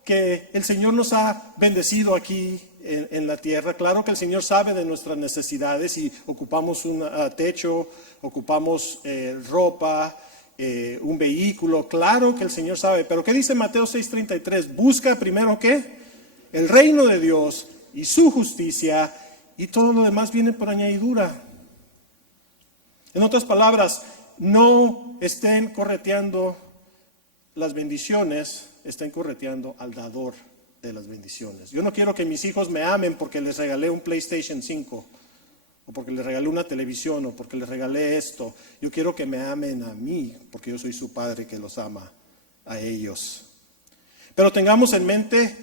que el Señor nos ha bendecido aquí en la tierra. Claro que el Señor sabe de nuestras necesidades y ocupamos un techo, ocupamos ropa, un vehículo. Claro que el Señor sabe. Pero ¿qué dice Mateo 6:33? Busca primero ¿qué? El reino de Dios y su justicia, y todo lo demás viene por añadidura. En otras palabras, no estén correteando las bendiciones, estén correteando al dador de las bendiciones. Yo no quiero que mis hijos me amen porque les regalé un PlayStation 5 o porque les regalé una televisión o porque les regalé esto. Yo quiero que me amen a mí porque yo soy su padre que los ama a ellos. Pero tengamos en mente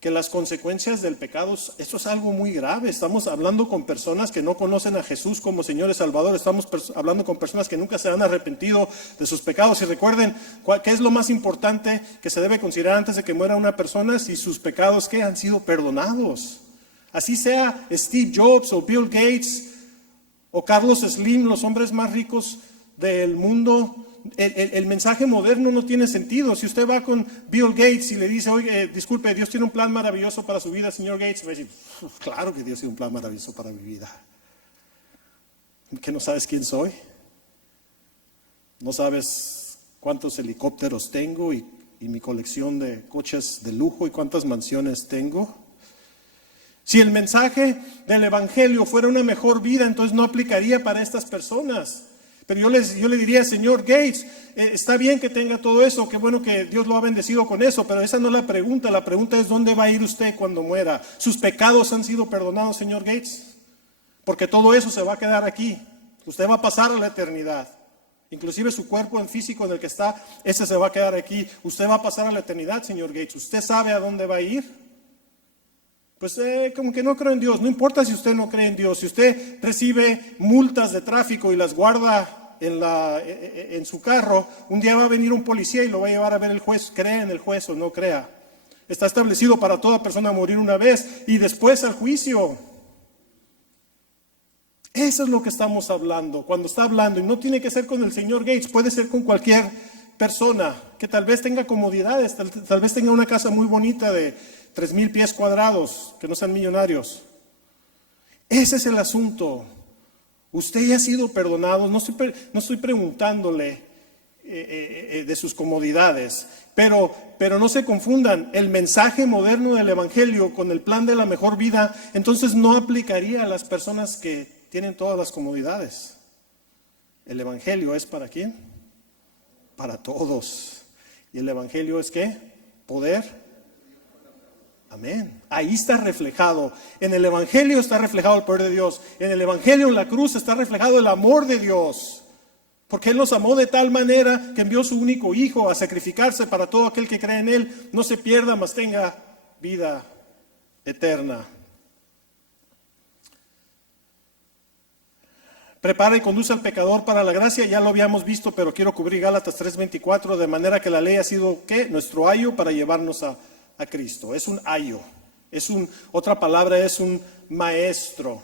que las consecuencias del pecado, esto es algo muy grave. Estamos hablando con personas que no conocen a Jesús como Señor y Salvador. Estamos hablando con personas que nunca se han arrepentido de sus pecados. Y recuerden, ¿qué es lo más importante que se debe considerar antes de que muera una persona? Si sus pecados ¿qué? Han sido perdonados. Así sea Steve Jobs o Bill Gates o Carlos Slim, los hombres más ricos del mundo. El mensaje moderno no tiene sentido. Si usted va con Bill Gates y le dice, oye, disculpe, Dios tiene un plan maravilloso para su vida, señor Gates, va a decir, claro que Dios tiene un plan maravilloso para mi vida. ¿Que no sabes quién soy? ¿No sabes cuántos helicópteros tengo y mi colección de coches de lujo y cuántas mansiones tengo? Si el mensaje del Evangelio fuera una mejor vida, entonces no aplicaría para estas personas. Pero yo le diría, señor Gates, está bien que tenga todo eso, qué bueno que Dios lo ha bendecido con eso, pero esa no es la pregunta es ¿dónde va a ir usted cuando muera? ¿Sus pecados han sido perdonados, señor Gates? Porque todo eso se va a quedar aquí. Usted va a pasar a la eternidad. Inclusive su cuerpo en físico en el que está, ese se va a quedar aquí. Usted va a pasar a la eternidad, señor Gates. ¿Usted sabe a dónde va a ir? Pues como que no creo en Dios. No importa si usted no cree en Dios. Si usted recibe multas de tráfico y las guarda en su carro, un día va a venir un policía y lo va a llevar a ver el juez. Crea en el juez o no crea. Está establecido para toda persona morir una vez y después al juicio. Eso es lo que estamos hablando. Cuando está hablando, y no tiene que ser con el señor Gates, puede ser con cualquier persona que tal vez tenga comodidades, tal vez tenga una casa muy bonita de 3,000 pies cuadrados, que no sean millonarios. Ese es el asunto. Usted ya ha sido perdonado. No estoy preguntándole de sus comodidades, pero no se confundan. El mensaje moderno del Evangelio con el plan de la mejor vida, entonces no aplicaría a las personas que tienen todas las comodidades. El Evangelio es ¿para quién? Para todos. ¿Y el Evangelio es qué? Poder. Amén. Ahí está reflejado. En el Evangelio está reflejado el poder de Dios. En el Evangelio, en la cruz, está reflejado el amor de Dios. Porque Él nos amó de tal manera que envió su único Hijo a sacrificarse para todo aquel que cree en Él. No se pierda, mas tenga vida eterna. Prepara y conduce al pecador para la gracia. Ya lo habíamos visto, pero quiero cubrir Gálatas 3:24. De manera que la ley ha sido, ¿qué? Nuestro ayo para llevarnos a Cristo. Es un ayo, otra palabra es un maestro,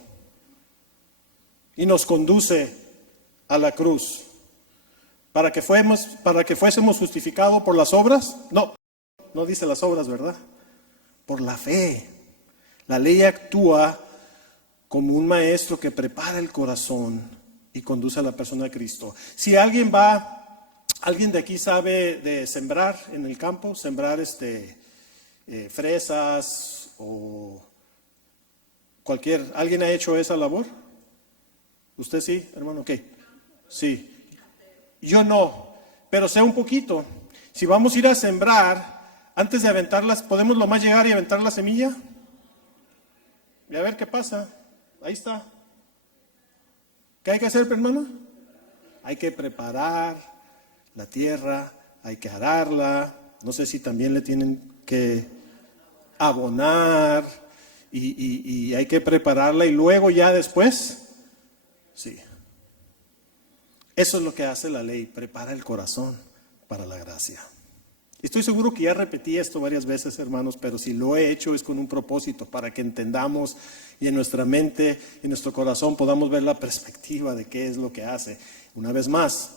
y nos conduce a la cruz. ¿Para que fuésemos justificados por las obras? No dice las obras, ¿verdad? Por la fe. La ley actúa como un maestro que prepara el corazón y conduce a la persona a Cristo. Si alguien de aquí sabe de sembrar en el campo, sembrar fresas o ¿alguien ha hecho esa labor? ¿Usted sí, hermano? ¿Qué? Sí. Yo no, pero sé un poquito. Si vamos a ir a sembrar, antes de aventarlas, ¿podemos lo más llegar y aventar la semilla? Y a ver qué pasa. Ahí está. ¿Qué hay que hacer, hermano? Hay que preparar la tierra, hay que ararla. No sé si también le tienen que abonar y hay que prepararla y luego ya después, sí. Eso es lo que hace la ley, prepara el corazón para la gracia. Estoy seguro que ya repetí esto varias veces, hermanos, pero si lo he hecho es con un propósito, para que entendamos y en nuestra mente, en nuestro corazón podamos ver la perspectiva de qué es lo que hace. Una vez más,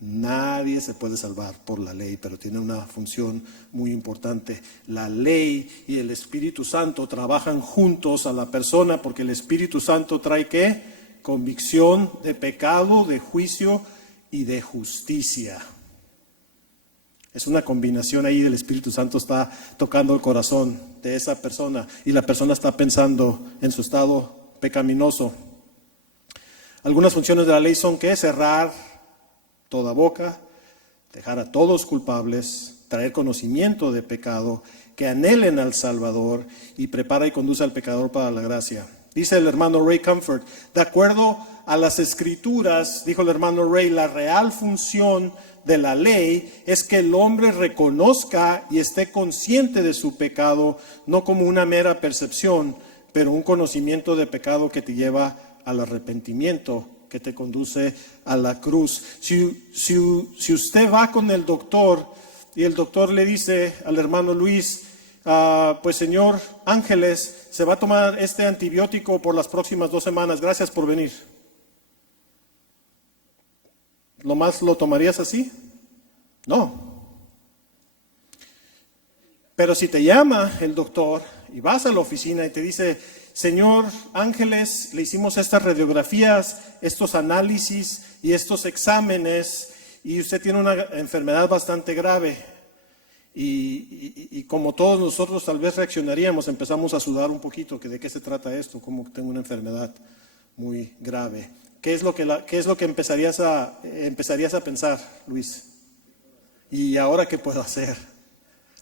nadie se puede salvar por la ley, pero tiene una función muy importante. La ley y el Espíritu Santo trabajan juntos a la persona, porque el Espíritu Santo trae ¿qué? Convicción de pecado, de juicio y de justicia. Es una combinación ahí. Del Espíritu Santo está tocando el corazón de esa persona y la persona está pensando en su estado pecaminoso. Algunas funciones de la ley son ¿qué? Cerrar toda boca, dejar a todos culpables, traer conocimiento de pecado, que anhelen al Salvador y prepara y conduce al pecador para la gracia. Dice el hermano Ray Comfort, de acuerdo a las Escrituras, dijo el hermano Ray, la real función de la ley es que el hombre reconozca y esté consciente de su pecado, no como una mera percepción, pero un conocimiento de pecado que te lleva al arrepentimiento, que te conduce a la cruz. Si usted va con el doctor y el doctor le dice al hermano Luis, pues señor Ángeles, se va a tomar este antibiótico por las próximas 2 semanas, gracias por venir. ¿Lo más lo tomarías así? No. Pero si te llama el doctor y vas a la oficina y te dice, señor Ángeles, le hicimos estas radiografías, estos análisis y estos exámenes y usted tiene una enfermedad bastante grave Y como todos nosotros tal vez reaccionaríamos, empezamos a sudar un poquito, que de qué se trata esto, como que tengo una enfermedad muy grave. ¿Qué es lo que empezarías a pensar, Luis? ¿Y ahora qué puedo hacer?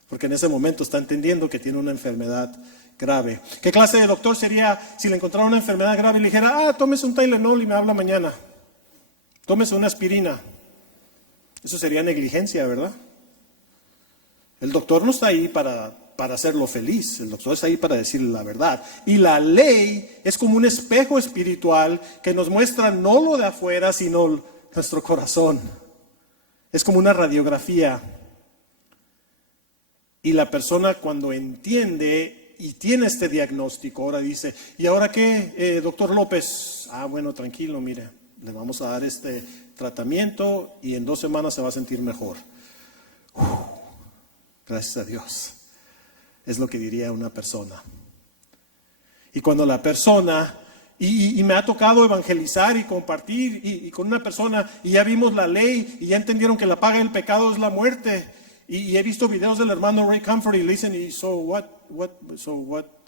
Porque en ese momento está entendiendo que tiene una enfermedad grave. ¿Qué clase de doctor sería si le encontrara una enfermedad grave y le dijera, tómese un Tylenol y me habla mañana? Tómese una aspirina. Eso sería negligencia, ¿verdad? El doctor no está ahí para hacerlo feliz, el doctor está ahí para decirle la verdad. Y la ley es como un espejo espiritual que nos muestra no lo de afuera, sino nuestro corazón. Es como una radiografía. Y la persona cuando entiende y tiene este diagnóstico, ahora dice, ¿y ahora qué, doctor López? Bueno, tranquilo, mire, le vamos a dar este tratamiento y en 2 semanas se va a sentir mejor. Gracias a Dios. Es lo que diría una persona. Y cuando la persona, y me ha tocado evangelizar y compartir y con una persona, y ya vimos la ley, y ya entendieron que la paga del pecado es la muerte. Y he visto videos del hermano Ray Comfort y le dicen, so what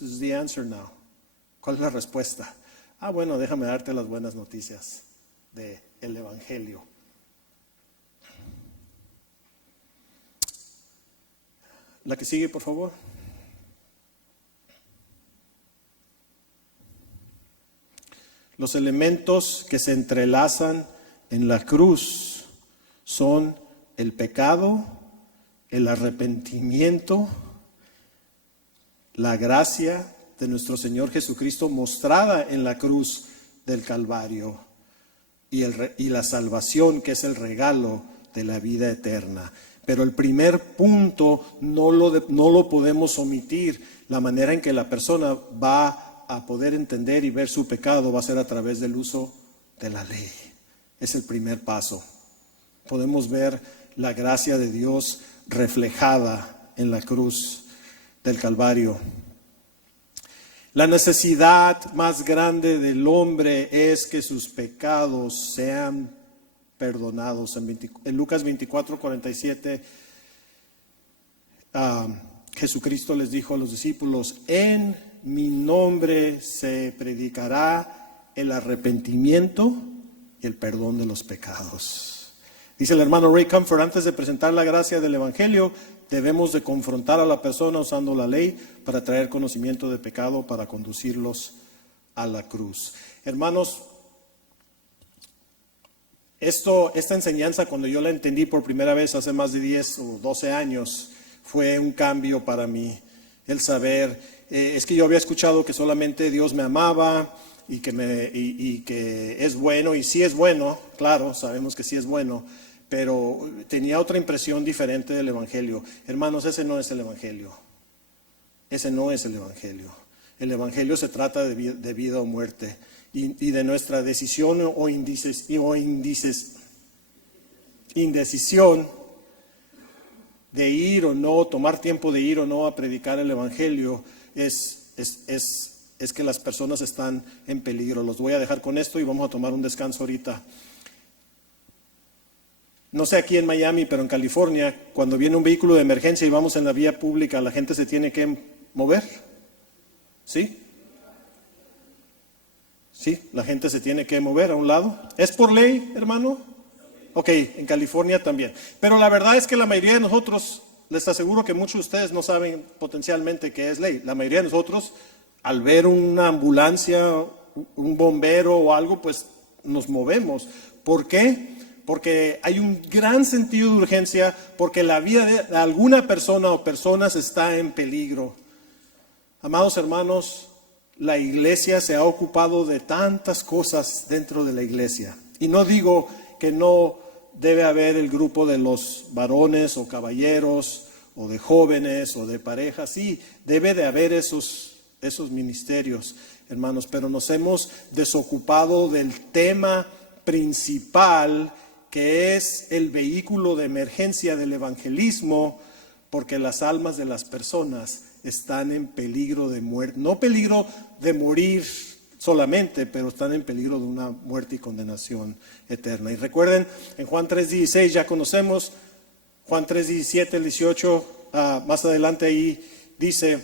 is the answer now? ¿Cuál es la respuesta? Bueno, déjame darte las buenas noticias del evangelio. La que sigue, por favor. Los elementos que se entrelazan en la cruz son el pecado, el arrepentimiento, la gracia de nuestro Señor Jesucristo mostrada en la cruz del Calvario y la salvación, que es el regalo de la vida eterna. Pero el primer punto no lo podemos omitir. La manera en que la persona va a poder entender y ver su pecado va a ser a través del uso de la ley. Es el primer paso. Podemos ver la gracia de Dios reflejada en la cruz del Calvario. La necesidad más grande del hombre es que sus pecados sean perdonados. En Lucas 24:47, Jesucristo les dijo a los discípulos, en mi nombre se predicará el arrepentimiento y el perdón de los pecados. Dice el hermano Ray Comfort, antes de presentar la gracia del evangelio, debemos de confrontar a la persona usando la ley para traer conocimiento de pecado, para conducirlos a la cruz. Hermanos, esta enseñanza, cuando yo la entendí por primera vez hace más de 10 o 12 años, fue un cambio para mí. El saber, es que yo había escuchado que solamente Dios me amaba y que es bueno, y sí es bueno, claro, sabemos que sí es bueno, pero tenía otra impresión diferente del evangelio. Hermanos, ese no es el evangelio. Ese no es el evangelio. El evangelio se trata de vida o muerte. Y de nuestra decisión o indecisión de ir o no, tomar tiempo de ir o no a predicar el evangelio, es que las personas están en peligro. Los voy a dejar con esto y vamos a tomar un descanso ahorita. No sé aquí en Miami, pero en California, cuando viene un vehículo de emergencia y vamos en la vía pública, la gente se tiene que mover. ¿Sí? Sí, la gente se tiene que mover a un lado. ¿Es por ley, hermano? Ok, en California también. Pero la verdad es que la mayoría de nosotros, les aseguro que muchos de ustedes no saben potencialmente qué es ley. La mayoría de nosotros, al ver una ambulancia, un bombero o algo, pues nos movemos. ¿Por qué? Porque hay un gran sentido de urgencia, porque la vida de alguna persona o personas está en peligro. Amados hermanos, la iglesia se ha ocupado de tantas cosas dentro de la iglesia. Y no digo que no debe haber el grupo de los varones o caballeros o de jóvenes o de parejas. Sí, debe de haber esos ministerios, hermanos, pero nos hemos desocupado del tema principal, que es el vehículo de emergencia del evangelismo, porque las almas de las personas están en peligro de muerte, no peligro de morir solamente, pero están en peligro de una muerte y condenación eterna. Y recuerden, en Juan 3:16 ya conocemos, Juan 3:17, el 18, más adelante ahí dice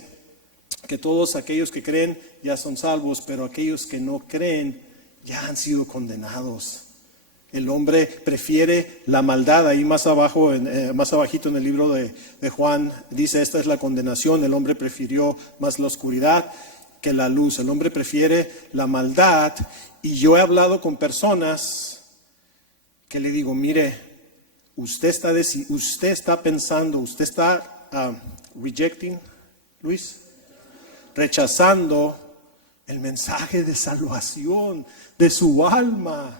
que todos aquellos que creen ya son salvos, pero aquellos que no creen ya han sido condenados. El hombre prefiere la maldad. Ahí más abajo, más abajito en el libro de Juan, dice: esta es la condenación. El hombre prefirió más la oscuridad que la luz. El hombre prefiere la maldad. Y yo he hablado con personas que le digo: mire, usted está pensando, usted está rejecting, Luis, rechazando el mensaje de salvación de su alma.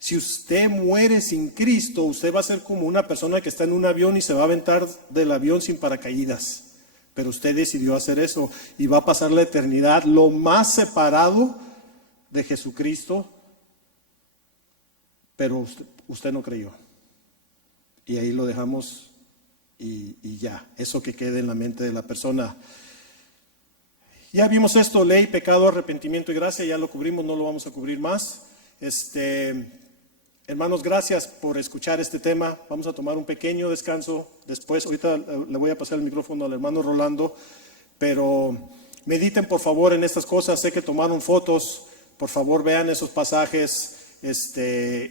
Si usted muere sin Cristo, usted va a ser como una persona que está en un avión y se va a aventar del avión sin paracaídas. Pero usted decidió hacer eso y va a pasar la eternidad lo más separado de Jesucristo, pero usted no creyó. Y ahí lo dejamos y ya, eso que quede en la mente de la persona. Ya vimos esto: ley, pecado, arrepentimiento y gracia. Ya lo cubrimos, no lo vamos a cubrir más. Hermanos, gracias por escuchar este tema. Vamos a tomar un pequeño descanso después. Ahorita le voy a pasar el micrófono al hermano Rolando, pero mediten por favor en estas cosas. Sé que tomaron fotos, por favor vean esos pasajes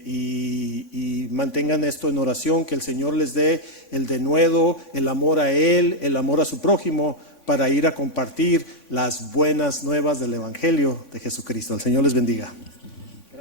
y mantengan esto en oración, que el Señor les dé el denuedo, el amor a Él, el amor a su prójimo, para ir a compartir las buenas nuevas del Evangelio de Jesucristo. El Señor les bendiga.